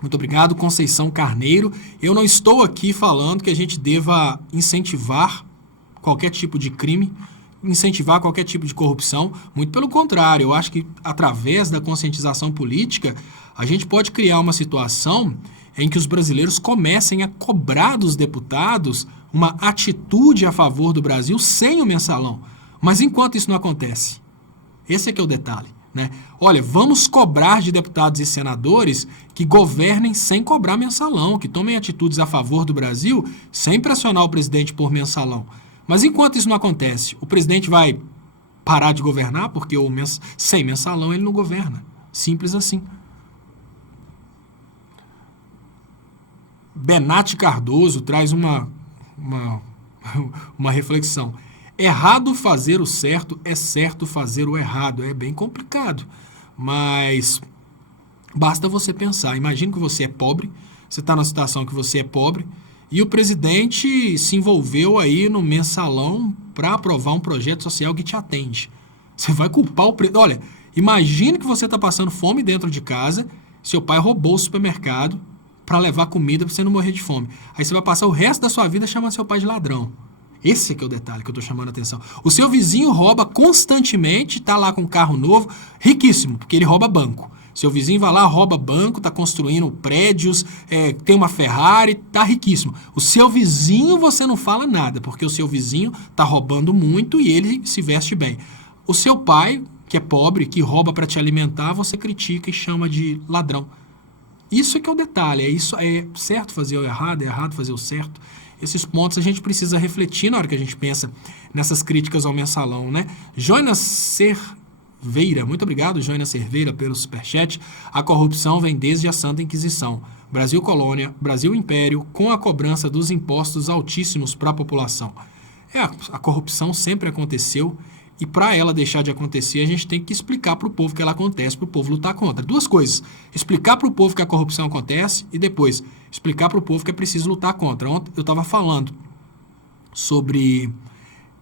Muito obrigado, Conceição Carneiro. Eu não estou aqui falando que a gente deva incentivar qualquer tipo de crime, incentivar qualquer tipo de corrupção. Muito pelo contrário, eu acho que através da conscientização política, a gente pode criar uma situação em que os brasileiros comecem a cobrar dos deputados uma atitude a favor do Brasil sem o mensalão. Mas enquanto isso não acontece, esse é que é o detalhe, né? Olha, vamos cobrar de deputados e senadores que governem sem cobrar mensalão, que tomem atitudes a favor do Brasil sem pressionar o presidente por mensalão. Mas enquanto isso não acontece, o presidente vai parar de governar porque sem mensalão ele não governa. Simples assim. Benatti Cardoso traz uma reflexão. Errado fazer o certo, é certo fazer o errado. É bem complicado, mas basta você pensar. Imagina que você é pobre, você está numa situação que você é pobre, e o presidente se envolveu aí no mensalão para aprovar um projeto social que te atende. Você vai culpar o presidente. Olha, imagine que você está passando fome dentro de casa, seu pai roubou o supermercado para levar comida para você não morrer de fome. Aí você vai passar o resto da sua vida chamando seu pai de ladrão. Esse é que é o detalhe que eu estou chamando a atenção. O seu vizinho rouba constantemente, está lá com um carro novo, riquíssimo, porque ele rouba banco. Seu vizinho vai lá, rouba banco, está construindo prédios, tem uma Ferrari, está riquíssimo. O seu vizinho você não fala nada, porque o seu vizinho está roubando muito e ele se veste bem. O seu pai, que é pobre, que rouba para te alimentar, você critica e chama de ladrão. Isso é que é o detalhe. É certo fazer o errado, é errado fazer o certo. Esses pontos a gente precisa refletir na hora que a gente pensa nessas críticas ao mensalão, né? Jonas Cerveira, muito obrigado, Jonas Cerveira, pelo superchat. A corrupção vem desde a Santa Inquisição. Brasil colônia, Brasil império, com a cobrança dos impostos altíssimos para a população. A corrupção sempre aconteceu e para ela deixar de acontecer, a gente tem que explicar para o povo que ela acontece, para o povo lutar contra. Duas coisas. Explicar para o povo que a corrupção acontece e depois explicar para o povo que é preciso lutar contra. Ontem eu estava falando sobre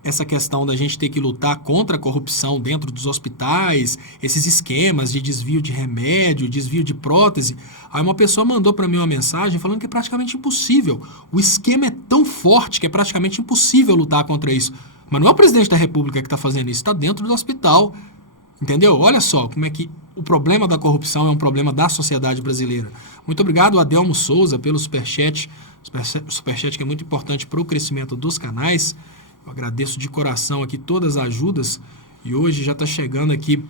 essa questão da gente ter que lutar contra a corrupção dentro dos hospitais, esses esquemas de desvio de remédio, desvio de prótese. Aí uma pessoa mandou para mim uma mensagem falando que é praticamente impossível. O esquema é tão forte que é praticamente impossível lutar contra isso. Mas não é o presidente da República que está fazendo isso, está dentro do hospital. Entendeu? Olha só como é que o problema da corrupção é um problema da sociedade brasileira. Muito obrigado, Adelmo Souza, pelo superchat. Superchat que é muito importante para o crescimento dos canais. Eu agradeço de coração aqui todas as ajudas. E hoje já está chegando aqui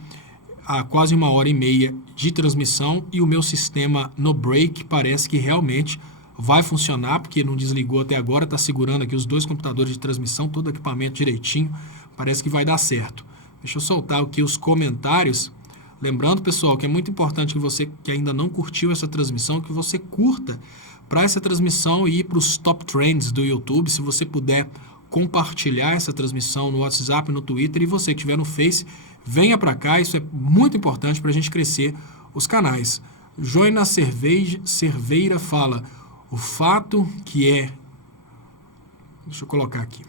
a quase 1h30 de transmissão. E o meu sistema no break parece que realmente vai funcionar, porque não desligou até agora, está segurando aqui os dois computadores de transmissão, todo o equipamento direitinho, parece que vai dar certo. Deixa eu soltar aqui os comentários. Lembrando, pessoal, que é muito importante que você que ainda não curtiu essa transmissão, que você curta para essa transmissão e ir para os top trends do YouTube. Se você puder compartilhar essa transmissão no WhatsApp, no Twitter, e você que estiver no Face, venha para cá, isso é muito importante para a gente crescer os canais. Joina Cerveira fala... O fato que é... Deixa eu colocar aqui.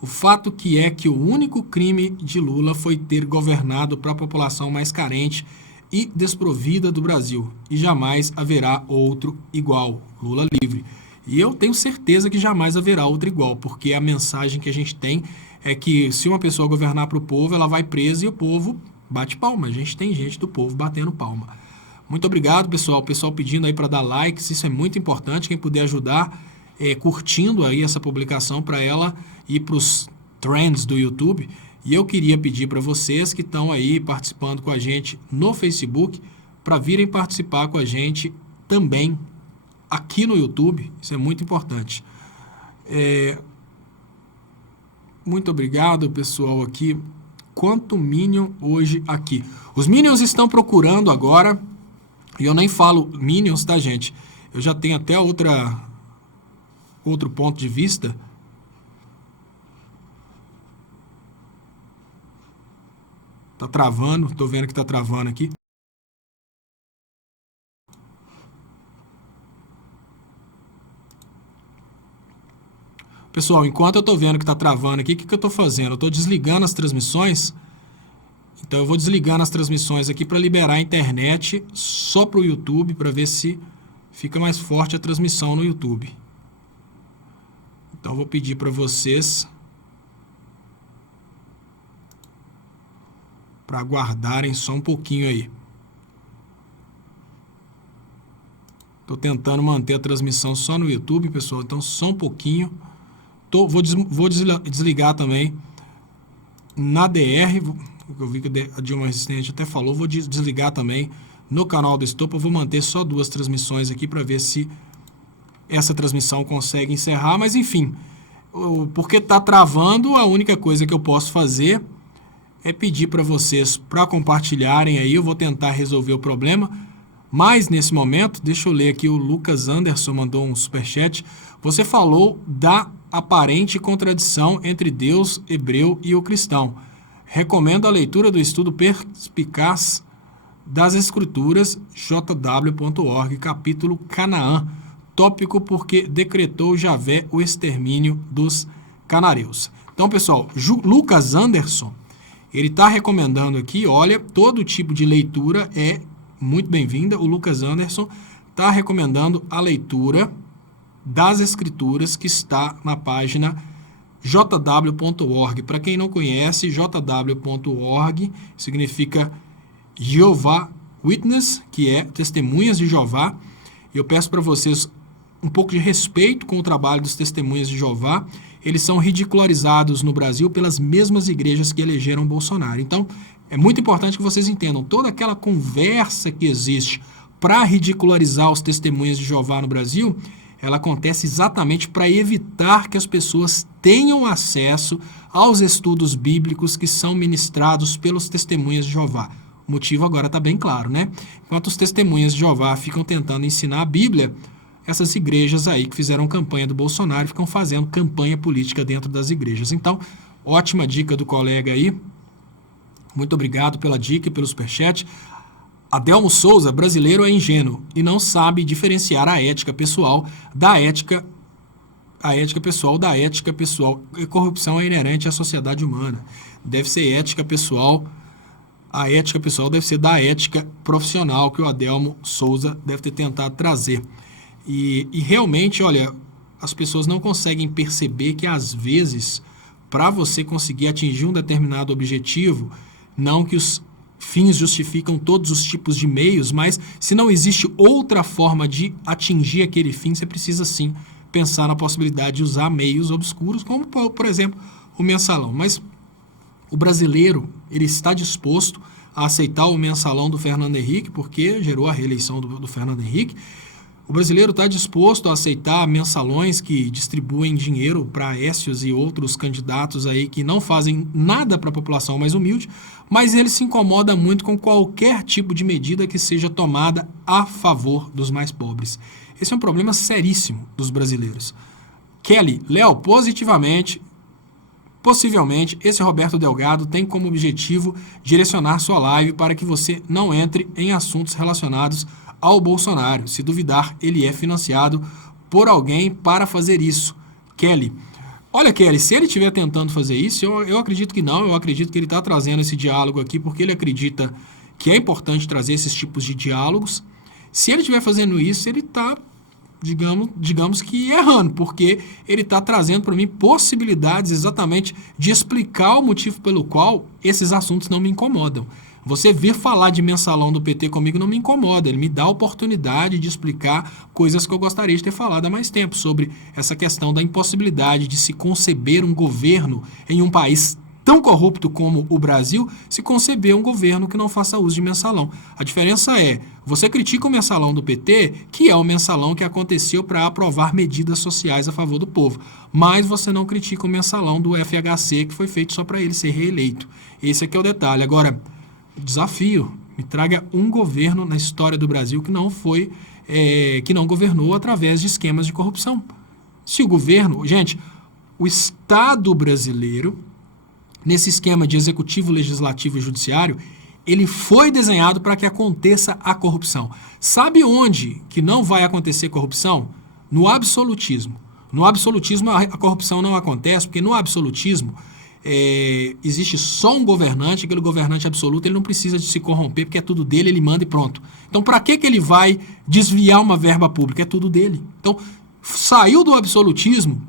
O fato que é que o único crime de Lula foi ter governado para a população mais carente e desprovida do Brasil. E jamais haverá outro igual. Lula livre. E eu tenho certeza que jamais haverá outro igual, porque a mensagem que a gente tem é que se uma pessoa governar para o povo, ela vai presa e o povo bate palma. A gente tem gente do povo batendo palma. Muito obrigado, pessoal. O pessoal pedindo aí para dar likes, isso é muito importante. Quem puder ajudar, curtindo aí essa publicação para ela ir para os trends do YouTube. E eu queria pedir para vocês que estão aí participando com a gente no Facebook, para virem participar com a gente também aqui no YouTube. Isso é muito importante. Muito obrigado, pessoal, aqui. Quanto Minion hoje aqui? Os Minions estão procurando agora, e eu nem falo Minions, tá, gente? Eu já tenho até outro ponto de vista. Tá travando, tô vendo que tá travando aqui. Pessoal, enquanto eu tô vendo que tá travando aqui, o que eu tô fazendo? Eu tô desligando as transmissões. Então eu vou desligando as transmissões aqui para liberar a internet só para o YouTube, para ver se fica mais forte a transmissão no YouTube. Então eu vou pedir para vocês para aguardarem só um pouquinho aí. Estou tentando manter a transmissão só no YouTube, pessoal, então só um pouquinho. Vou desligar também na DR, eu vi que a Dilma Resistente até falou, vou desligar também no canal do Estopa, vou manter só 2 transmissões aqui para ver se essa transmissão consegue encerrar, mas enfim, porque está travando, a única coisa que eu posso fazer é pedir para vocês para compartilharem aí, eu vou tentar resolver o problema, mas nesse momento, deixa eu ler aqui, o Lucas Anderson mandou um superchat, você falou da aparente contradição entre Deus hebreu e o cristão. Recomendo a leitura do estudo perspicaz das Escrituras, jw.org, capítulo Canaã, tópico porque decretou Javé o extermínio dos cananeus. Então, pessoal, Lucas Anderson, ele está recomendando aqui, olha, todo tipo de leitura é muito bem-vinda. O Lucas Anderson está recomendando a leitura das Escrituras que está na página jw.org. Para quem não conhece, jw.org significa Jehovah Witness, que é Testemunhas de Jeová. E eu peço para vocês um pouco de respeito com o trabalho dos Testemunhas de Jeová. Eles são ridicularizados no Brasil pelas mesmas igrejas que elegeram Bolsonaro. Então, é muito importante que vocês entendam toda aquela conversa que existe para ridicularizar os Testemunhas de Jeová no Brasil, ela acontece exatamente para evitar que as pessoas tenham acesso aos estudos bíblicos que são ministrados pelos Testemunhas de Jeová. O motivo agora está bem claro, né? Enquanto os Testemunhas de Jeová ficam tentando ensinar a Bíblia, essas igrejas aí que fizeram campanha do Bolsonaro ficam fazendo campanha política dentro das igrejas. Então, ótima dica do colega aí. Muito obrigado pela dica e pelo superchat. Adelmo Souza, brasileiro é ingênuo e não sabe diferenciar a ética pessoal da ética pessoal da ética pessoal. A corrupção é inerente à sociedade humana. Deve ser ética pessoal. A ética pessoal deve ser da ética profissional que o Adelmo Souza deve ter tentado trazer. E realmente, olha, as pessoas não conseguem perceber que às vezes, para você conseguir atingir um determinado objetivo, não que os fins justificam todos os tipos de meios, mas se não existe outra forma de atingir aquele fim, você precisa sim pensar na possibilidade de usar meios obscuros, como por exemplo o mensalão. Mas o brasileiro, ele está disposto a aceitar o mensalão do Fernando Henrique, porque gerou a reeleição do Fernando Henrique. O brasileiro está disposto a aceitar mensalões que distribuem dinheiro para Aécios e outros candidatos aí que não fazem nada para a população mais humilde, mas ele se incomoda muito com qualquer tipo de medida que seja tomada a favor dos mais pobres. Esse é um problema seríssimo dos brasileiros. Kelly, Léo, possivelmente, esse Roberto Delgado tem como objetivo direcionar sua live para que você não entre em assuntos relacionados ao Bolsonaro. Se duvidar, ele é financiado por alguém para fazer isso. Kelly. Olha, Kelly, se ele estiver tentando fazer isso, eu acredito que não. Eu acredito que ele está trazendo esse diálogo aqui porque ele acredita que é importante trazer esses tipos de diálogos. Se ele estiver fazendo isso, ele está, digamos que errando, porque ele está trazendo para mim possibilidades exatamente de explicar o motivo pelo qual esses assuntos não me incomodam. Você vir falar de mensalão do PT comigo não me incomoda, ele me dá a oportunidade de explicar coisas que eu gostaria de ter falado há mais tempo, sobre essa questão da impossibilidade de se conceber um governo em um país tão corrupto como o Brasil, se conceber um governo que não faça uso de mensalão. A diferença é, Você critica o mensalão do PT, que é o mensalão que aconteceu para aprovar medidas sociais a favor do povo. Mas você não critica o mensalão do FHC, que foi feito só para ele ser reeleito. Esse aqui é o detalhe. Agora, desafio, me traga um governo na história do Brasil que não governou através de esquemas de corrupção. Se o governo... Gente, o Estado brasileiro, nesse esquema de executivo, legislativo e judiciário, ele foi desenhado para que aconteça a corrupção. Sabe onde que não vai acontecer corrupção? No absolutismo. No absolutismo a corrupção não acontece, porque no absolutismo existe só um governante, aquele governante absoluto, ele não precisa de se corromper, porque é tudo dele, ele manda e pronto. Então, para que ele vai desviar uma verba pública? É tudo dele. Então, saiu do absolutismo,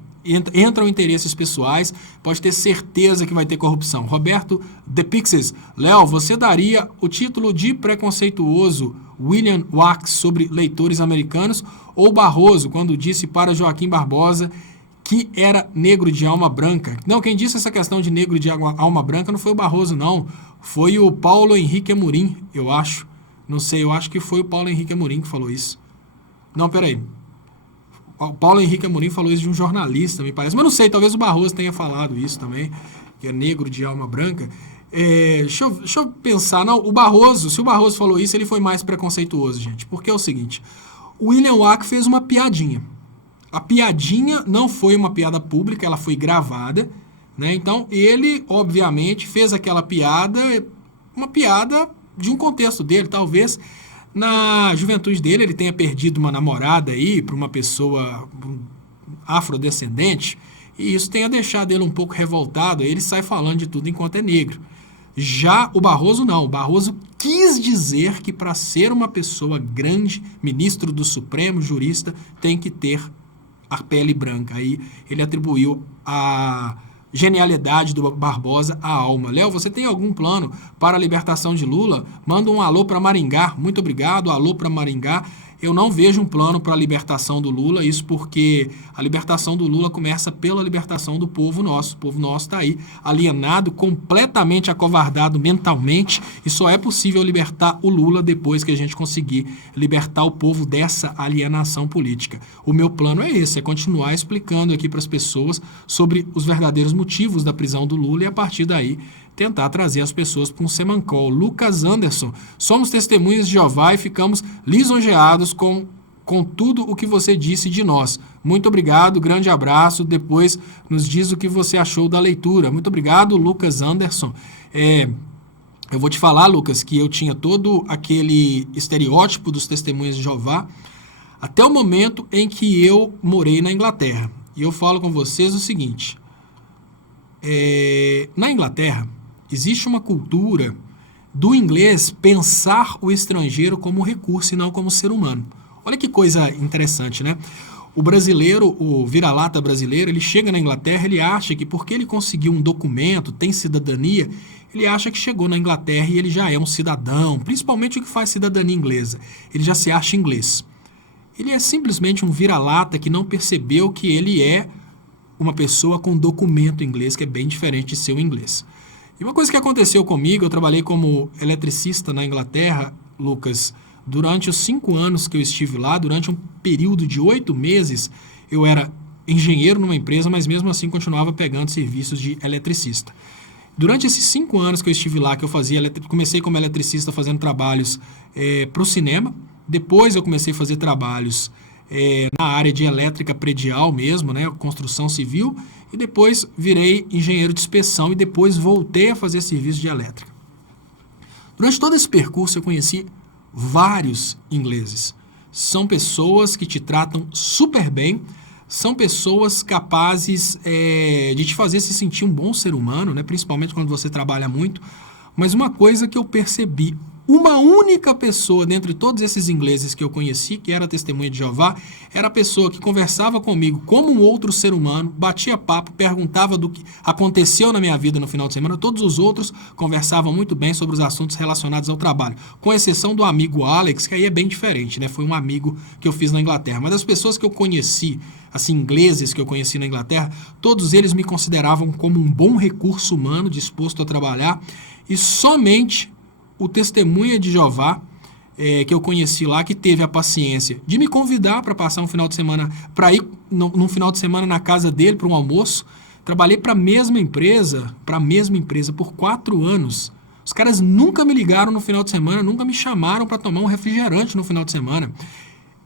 entram interesses pessoais, pode ter certeza que vai ter corrupção. Roberto The Pixies, Léo, você daria o título de preconceituoso William Wax sobre leitores americanos ou Barroso, quando disse para Joaquim Barbosa que era negro de alma branca? Não, quem disse essa questão de negro de alma branca não foi o Barroso, não. Foi o Paulo Henrique Amorim, eu acho. Não sei, eu acho que foi o Paulo Henrique Amorim que falou isso. Não, peraí. O Paulo Henrique Amorim falou isso de um jornalista, me parece. Mas não sei, talvez o Barroso tenha falado isso também, que é negro de alma branca. Deixa eu pensar. Não, se o Barroso falou isso, ele foi mais preconceituoso, gente. Porque é o seguinte, o William Wack fez uma piadinha. A piadinha não foi uma piada pública, ela foi gravada, né? Então, ele, obviamente, fez aquela piada, uma piada de um contexto dele, talvez... Na juventude dele, ele tenha perdido uma namorada aí para uma pessoa afrodescendente, e isso tenha deixado ele um pouco revoltado, aí ele sai falando de tudo enquanto é negro. Já o Barroso não, o Barroso quis dizer que para ser uma pessoa grande, ministro do Supremo, jurista, tem que ter a pele branca. Aí ele atribuiu a genialidade do Barbosa à alma. Léo, você tem algum plano para a libertação de Lula? Manda um alô para Maringá. Muito obrigado, alô para Maringá. Eu não vejo um plano para a libertação do Lula, isso porque a libertação do Lula começa pela libertação do povo nosso. O povo nosso está aí alienado, completamente acovardado mentalmente, e só é possível libertar o Lula depois que a gente conseguir libertar o povo dessa alienação política. O meu plano é esse, é continuar explicando aqui para as pessoas sobre os verdadeiros motivos da prisão do Lula e a partir daí tentar trazer as pessoas para um semancol. Lucas Anderson, somos testemunhas de Jeová e ficamos lisonjeados com tudo o que você disse de nós. Muito obrigado, grande abraço. Depois nos diz o que você achou da leitura. Muito obrigado, Lucas Anderson. Eu vou te falar, Lucas, que eu tinha todo aquele estereótipo dos testemunhas de Jeová até o momento em que eu morei na Inglaterra. E eu falo com vocês o seguinte, na Inglaterra, existe uma cultura do inglês pensar o estrangeiro como recurso e não como ser humano. Olha que coisa interessante, né? O brasileiro, o vira-lata brasileiro, ele chega na Inglaterra, ele acha que porque ele conseguiu um documento, tem cidadania, ele acha que chegou na Inglaterra e ele já é um cidadão, principalmente o que faz cidadania inglesa. Ele já se acha inglês. Ele é simplesmente um vira-lata que não percebeu que ele é uma pessoa com documento inglês, que é bem diferente de ser o inglês. E uma coisa que aconteceu comigo, eu trabalhei como eletricista na Inglaterra, Lucas, durante os 5 anos que eu estive lá, durante um período de 8 meses, eu era engenheiro numa empresa, mas mesmo assim continuava pegando serviços de eletricista. Durante esses 5 anos que eu estive lá, que eu comecei como eletricista fazendo trabalhos para o cinema, depois eu comecei a fazer trabalhos na área de elétrica predial mesmo, né, construção civil, e depois virei engenheiro de inspeção e depois voltei a fazer serviço de elétrica. Durante todo esse percurso eu conheci vários ingleses. São pessoas que te tratam super bem, são pessoas capazes de te fazer se sentir um bom ser humano, né, principalmente quando você trabalha muito. Mas uma coisa que eu percebi, uma única pessoa dentre todos esses ingleses que eu conheci, que era testemunha de Jeová, era a pessoa que conversava comigo como um outro ser humano, batia papo, perguntava do que aconteceu na minha vida no final de semana. Todos os outros conversavam muito bem sobre os assuntos relacionados ao trabalho, com exceção do amigo Alex, que aí é bem diferente, né? Foi um amigo que eu fiz na Inglaterra. Mas das pessoas que eu conheci, assim, ingleses que eu conheci na Inglaterra, todos eles me consideravam como um bom recurso humano disposto a trabalhar, e somente o testemunha de Jeová que eu conheci lá, que teve a paciência de me convidar para passar um final de semana, para ir num final de semana na casa dele para um almoço. Trabalhei para a mesma empresa por 4 anos. Os caras nunca me ligaram no final de semana, nunca me chamaram para tomar um refrigerante no final de semana.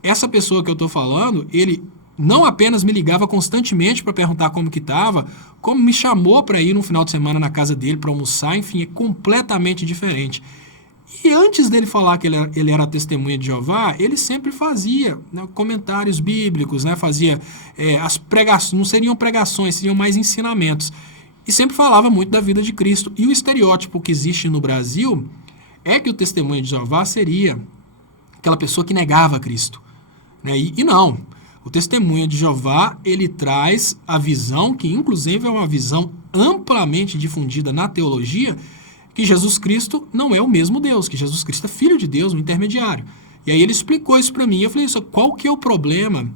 Essa pessoa que eu estou falando, ele não apenas me ligava constantemente para perguntar como que estava, como me chamou para ir no final de semana na casa dele para almoçar, enfim, é completamente diferente. E antes dele falar que ele era testemunha de Jeová, ele sempre fazia, né, comentários bíblicos, né, fazia as pregações, não seriam pregações, seriam mais ensinamentos. E sempre falava muito da vida de Cristo. E o estereótipo que existe no Brasil é que o testemunha de Jeová seria aquela pessoa que negava Cristo, né? E não. O testemunha de Jeová, ele traz a visão, que inclusive é uma visão amplamente difundida na teologia, que Jesus Cristo não é o mesmo Deus, que Jesus Cristo é filho de Deus, um intermediário. E aí ele explicou isso para mim. Eu falei, qual que é o problema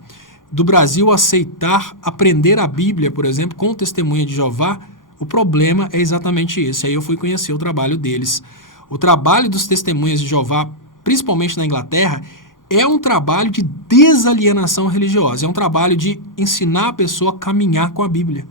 do Brasil aceitar aprender a Bíblia, por exemplo, com o testemunha de Jeová? O problema é exatamente esse. Aí eu fui conhecer o trabalho deles. O trabalho dos testemunhas de Jeová, principalmente na Inglaterra, é um trabalho de desalienação religiosa. É um trabalho de ensinar a pessoa a caminhar com a Bíblia.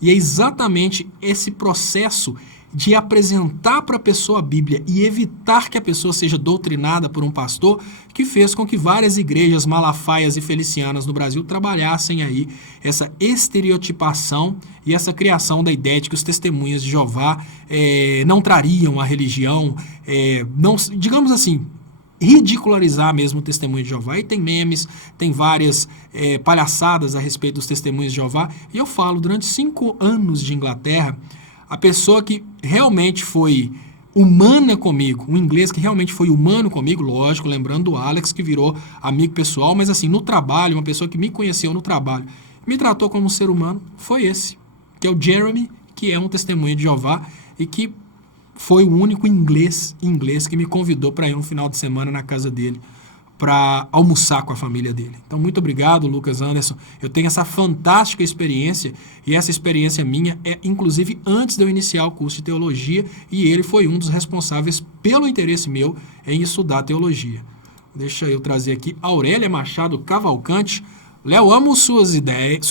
E é exatamente esse processo de apresentar para a pessoa a Bíblia e evitar que a pessoa seja doutrinada por um pastor que fez com que várias igrejas malafaias e felicianas no Brasil trabalhassem aí essa estereotipação e essa criação da ideia de que os testemunhas de Jeová não trariam a religião, não, digamos assim, ridicularizar mesmo o testemunho de Jeová. E tem memes, tem várias palhaçadas a respeito dos testemunhos de Jeová. E eu falo, durante 5 anos de Inglaterra, a pessoa que realmente foi humana comigo, um inglês que realmente foi humano comigo, lógico, lembrando do Alex, que virou amigo pessoal, mas assim, no trabalho, uma pessoa que me conheceu no trabalho, me tratou como um ser humano, foi esse, que é o Jeremy, que é um testemunho de Jeová e que foi o único inglês que me convidou para ir um final de semana na casa dele para almoçar com a família dele. Então, muito obrigado, Lucas Anderson. Eu tenho essa fantástica experiência, e essa experiência minha é, inclusive, antes de eu iniciar o curso de teologia, e ele foi um dos responsáveis pelo interesse meu em estudar teologia. Deixa eu trazer aqui Aurélia Machado Cavalcante. Léo, amo sua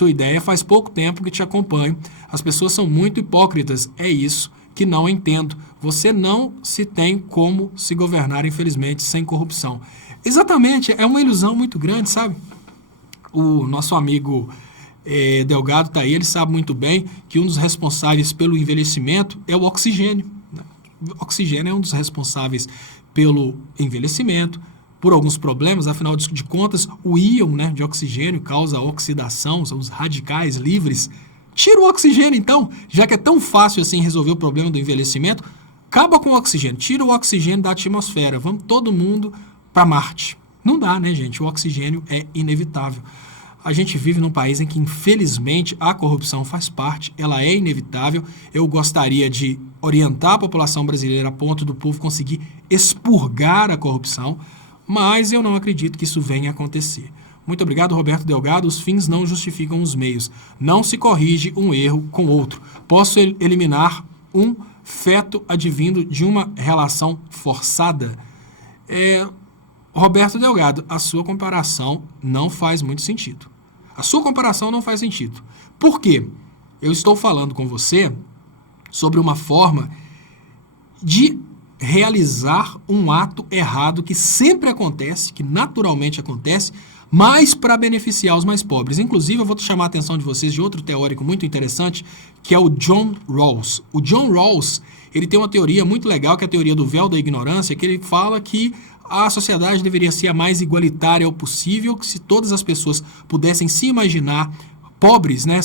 ideia, faz pouco tempo que te acompanho. As pessoas são muito hipócritas, é isso que não entendo. Você não se tem como se governar, infelizmente, sem corrupção. Exatamente, é uma ilusão muito grande, sabe? O nosso amigo Delgado está aí, ele sabe muito bem que um dos responsáveis pelo envelhecimento é o oxigênio, né? O oxigênio é um dos responsáveis pelo envelhecimento, por alguns problemas, afinal de contas, o íon, né, de oxigênio causa oxidação, são os radicais livres. Tira o oxigênio, então, já que é tão fácil assim resolver o problema do envelhecimento, acaba com o oxigênio, tira o oxigênio da atmosfera, vamos todo mundo para Marte. Não dá, né, gente? O oxigênio é inevitável. A gente vive num país em que, infelizmente, a corrupção faz parte, ela é inevitável. Eu gostaria de orientar a população brasileira a ponto do povo conseguir expurgar a corrupção, mas eu não acredito que isso venha a acontecer. Muito obrigado, Roberto Delgado. Os fins não justificam os meios. Não se corrige um erro com outro. Posso eliminar um feto advindo de uma relação forçada? Roberto Delgado, a sua comparação não faz muito sentido. A sua comparação não faz sentido. Por quê? Eu estou falando com você sobre uma forma de realizar um ato errado que sempre acontece, que naturalmente acontece, mas para beneficiar os mais pobres. Inclusive, eu vou chamar a atenção de vocês de outro teórico muito interessante, que é o John Rawls. O John Rawls, ele tem uma teoria muito legal, que é a teoria do véu da ignorância, que ele fala que a sociedade deveria ser a mais igualitária possível, que se todas as pessoas pudessem se imaginar pobres, né?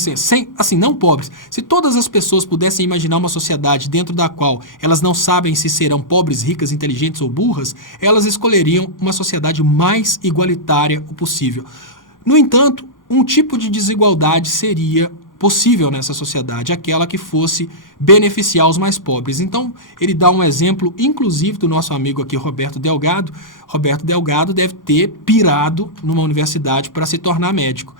Não pobres. Se todas as pessoas pudessem imaginar uma sociedade dentro da qual elas não sabem se serão pobres, ricas, inteligentes ou burras, elas escolheriam uma sociedade mais igualitária possível. No entanto, um tipo de desigualdade seria possível nessa sociedade, aquela que fosse beneficiar os mais pobres. Então, ele dá um exemplo, inclusive, do nosso amigo aqui, Roberto Delgado. Roberto Delgado deve ter pirado numa universidade para se tornar médico.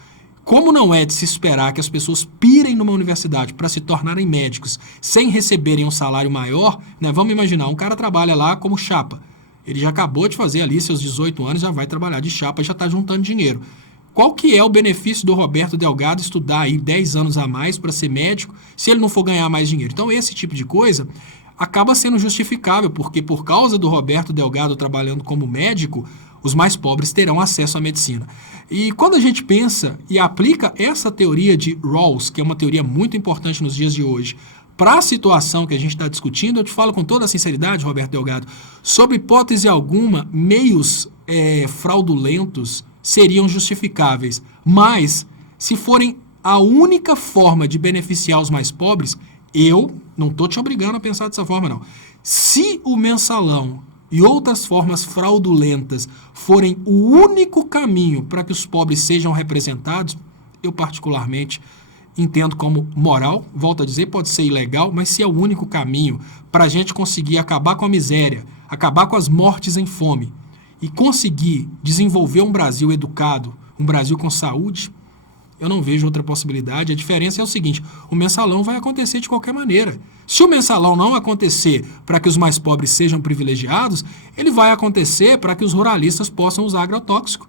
Como não é de se esperar que as pessoas pirem numa universidade para se tornarem médicos sem receberem um salário maior, né? Vamos imaginar, um cara trabalha lá como chapa. Ele já acabou de fazer ali seus 18 anos, já vai trabalhar de chapa, já está juntando dinheiro. Qual que é o benefício do Roberto Delgado estudar aí 10 anos a mais para ser médico, se ele não for ganhar mais dinheiro? Então, esse tipo de coisa acaba sendo justificável, porque por causa do Roberto Delgado trabalhando como médico, os mais pobres terão acesso à medicina. E quando a gente pensa e aplica essa teoria de Rawls, que é uma teoria muito importante nos dias de hoje, para a situação que a gente está discutindo, eu te falo com toda a sinceridade, Roberto Delgado, sob hipótese alguma, meios fraudulentos seriam justificáveis. Mas, se forem a única forma de beneficiar os mais pobres, eu não estou te obrigando a pensar dessa forma, não. Se o mensalão e outras formas fraudulentas forem o único caminho para que os pobres sejam representados, eu particularmente entendo como moral, volto a dizer, pode ser ilegal, mas se é o único caminho para a gente conseguir acabar com a miséria, acabar com as mortes em fome e conseguir desenvolver um Brasil educado, um Brasil com saúde, eu não vejo outra possibilidade. A diferença é o seguinte, o mensalão vai acontecer de qualquer maneira. Se o mensalão não acontecer para que os mais pobres sejam privilegiados, ele vai acontecer para que os ruralistas possam usar agrotóxico.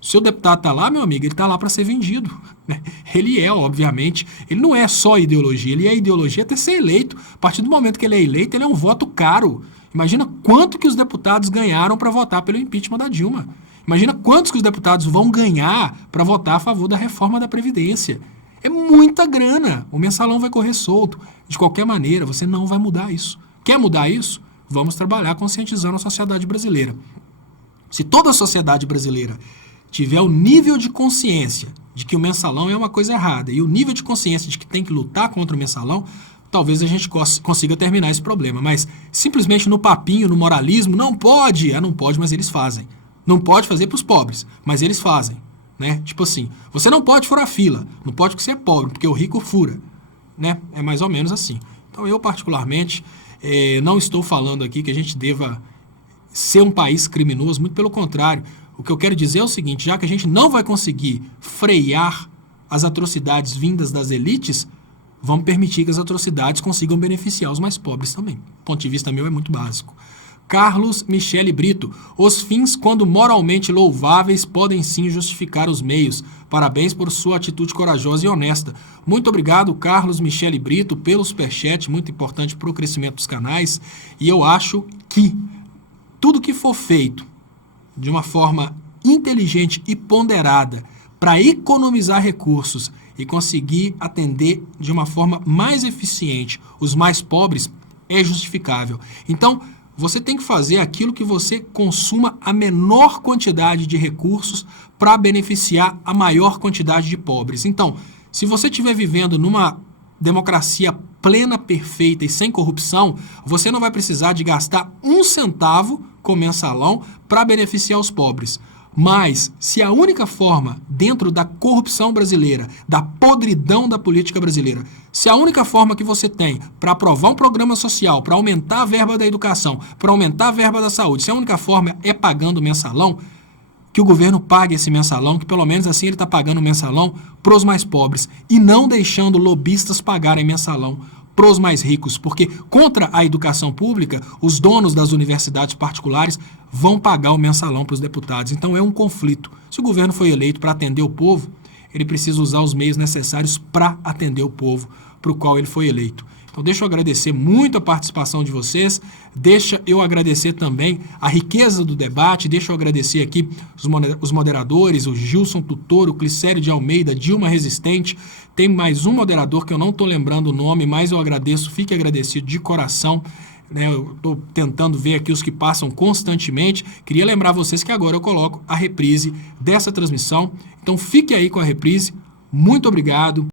Se o deputado está lá, meu amigo, ele está lá para ser vendido. Né? Ele é, obviamente, ele não é só ideologia, ele é ideologia até ser eleito. A partir do momento que ele é eleito, ele é um voto caro. Imagina quanto que os deputados ganharam para votar pelo impeachment da Dilma. Imagina quantos que os deputados vão ganhar para votar a favor da reforma da Previdência. É muita grana. O mensalão vai correr solto. De qualquer maneira, você não vai mudar isso. Quer mudar isso? Vamos trabalhar conscientizando a sociedade brasileira. Se toda a sociedade brasileira tiver o nível de consciência de que o mensalão é uma coisa errada e o nível de consciência de que tem que lutar contra o mensalão, talvez a gente consiga terminar esse problema. Mas simplesmente no papinho, no moralismo, não pode. Não pode, mas eles fazem. Não pode fazer para os pobres, mas eles fazem. Né? Tipo assim, você não pode furar fila, não pode porque você é pobre, porque o rico fura. Né? É mais ou menos assim. Então eu particularmente não estou falando aqui que a gente deva ser um país criminoso, muito pelo contrário. O que eu quero dizer é o seguinte, já que a gente não vai conseguir frear as atrocidades vindas das elites, vamos permitir que as atrocidades consigam beneficiar os mais pobres também. O ponto de vista meu é muito básico. Carlos Michele Brito, os fins, quando moralmente louváveis, podem sim justificar os meios. Parabéns por sua atitude corajosa e honesta. Muito obrigado, Carlos Michele Brito, pelo superchat, muito importante para o crescimento dos canais. E eu acho que tudo que for feito de uma forma inteligente e ponderada para economizar recursos e conseguir atender de uma forma mais eficiente os mais pobres é justificável. Então, você tem que fazer aquilo que você consuma a menor quantidade de recursos para beneficiar a maior quantidade de pobres. Então, se você estiver vivendo numa democracia plena, perfeita e sem corrupção, você não vai precisar de gastar um centavo com mensalão para beneficiar os pobres. Mas, se a única forma, dentro da corrupção brasileira, da podridão da política brasileira, se a única forma que você tem para aprovar um programa social, para aumentar a verba da educação, para aumentar a verba da saúde, se a única forma é pagando mensalão, que o governo pague esse mensalão, que pelo menos assim ele está pagando mensalão para os mais pobres e não deixando lobistas pagarem mensalão para os mais ricos, porque contra a educação pública, os donos das universidades particulares vão pagar o mensalão para os deputados. Então é um conflito. Se o governo foi eleito para atender o povo, ele precisa usar os meios necessários para atender o povo para o qual ele foi eleito. Então deixa eu agradecer muito a participação de vocês, deixa eu agradecer também a riqueza do debate, deixa eu agradecer aqui os moderadores, o Gilson Tutor, o Clicério de Almeida, Dilma Resistente, tem mais um moderador que eu não estou lembrando o nome, mas eu agradeço, fique agradecido de coração, né? Eu estou tentando ver aqui os que passam constantemente, queria lembrar vocês que agora eu coloco a reprise dessa transmissão, então fique aí com a reprise, muito obrigado.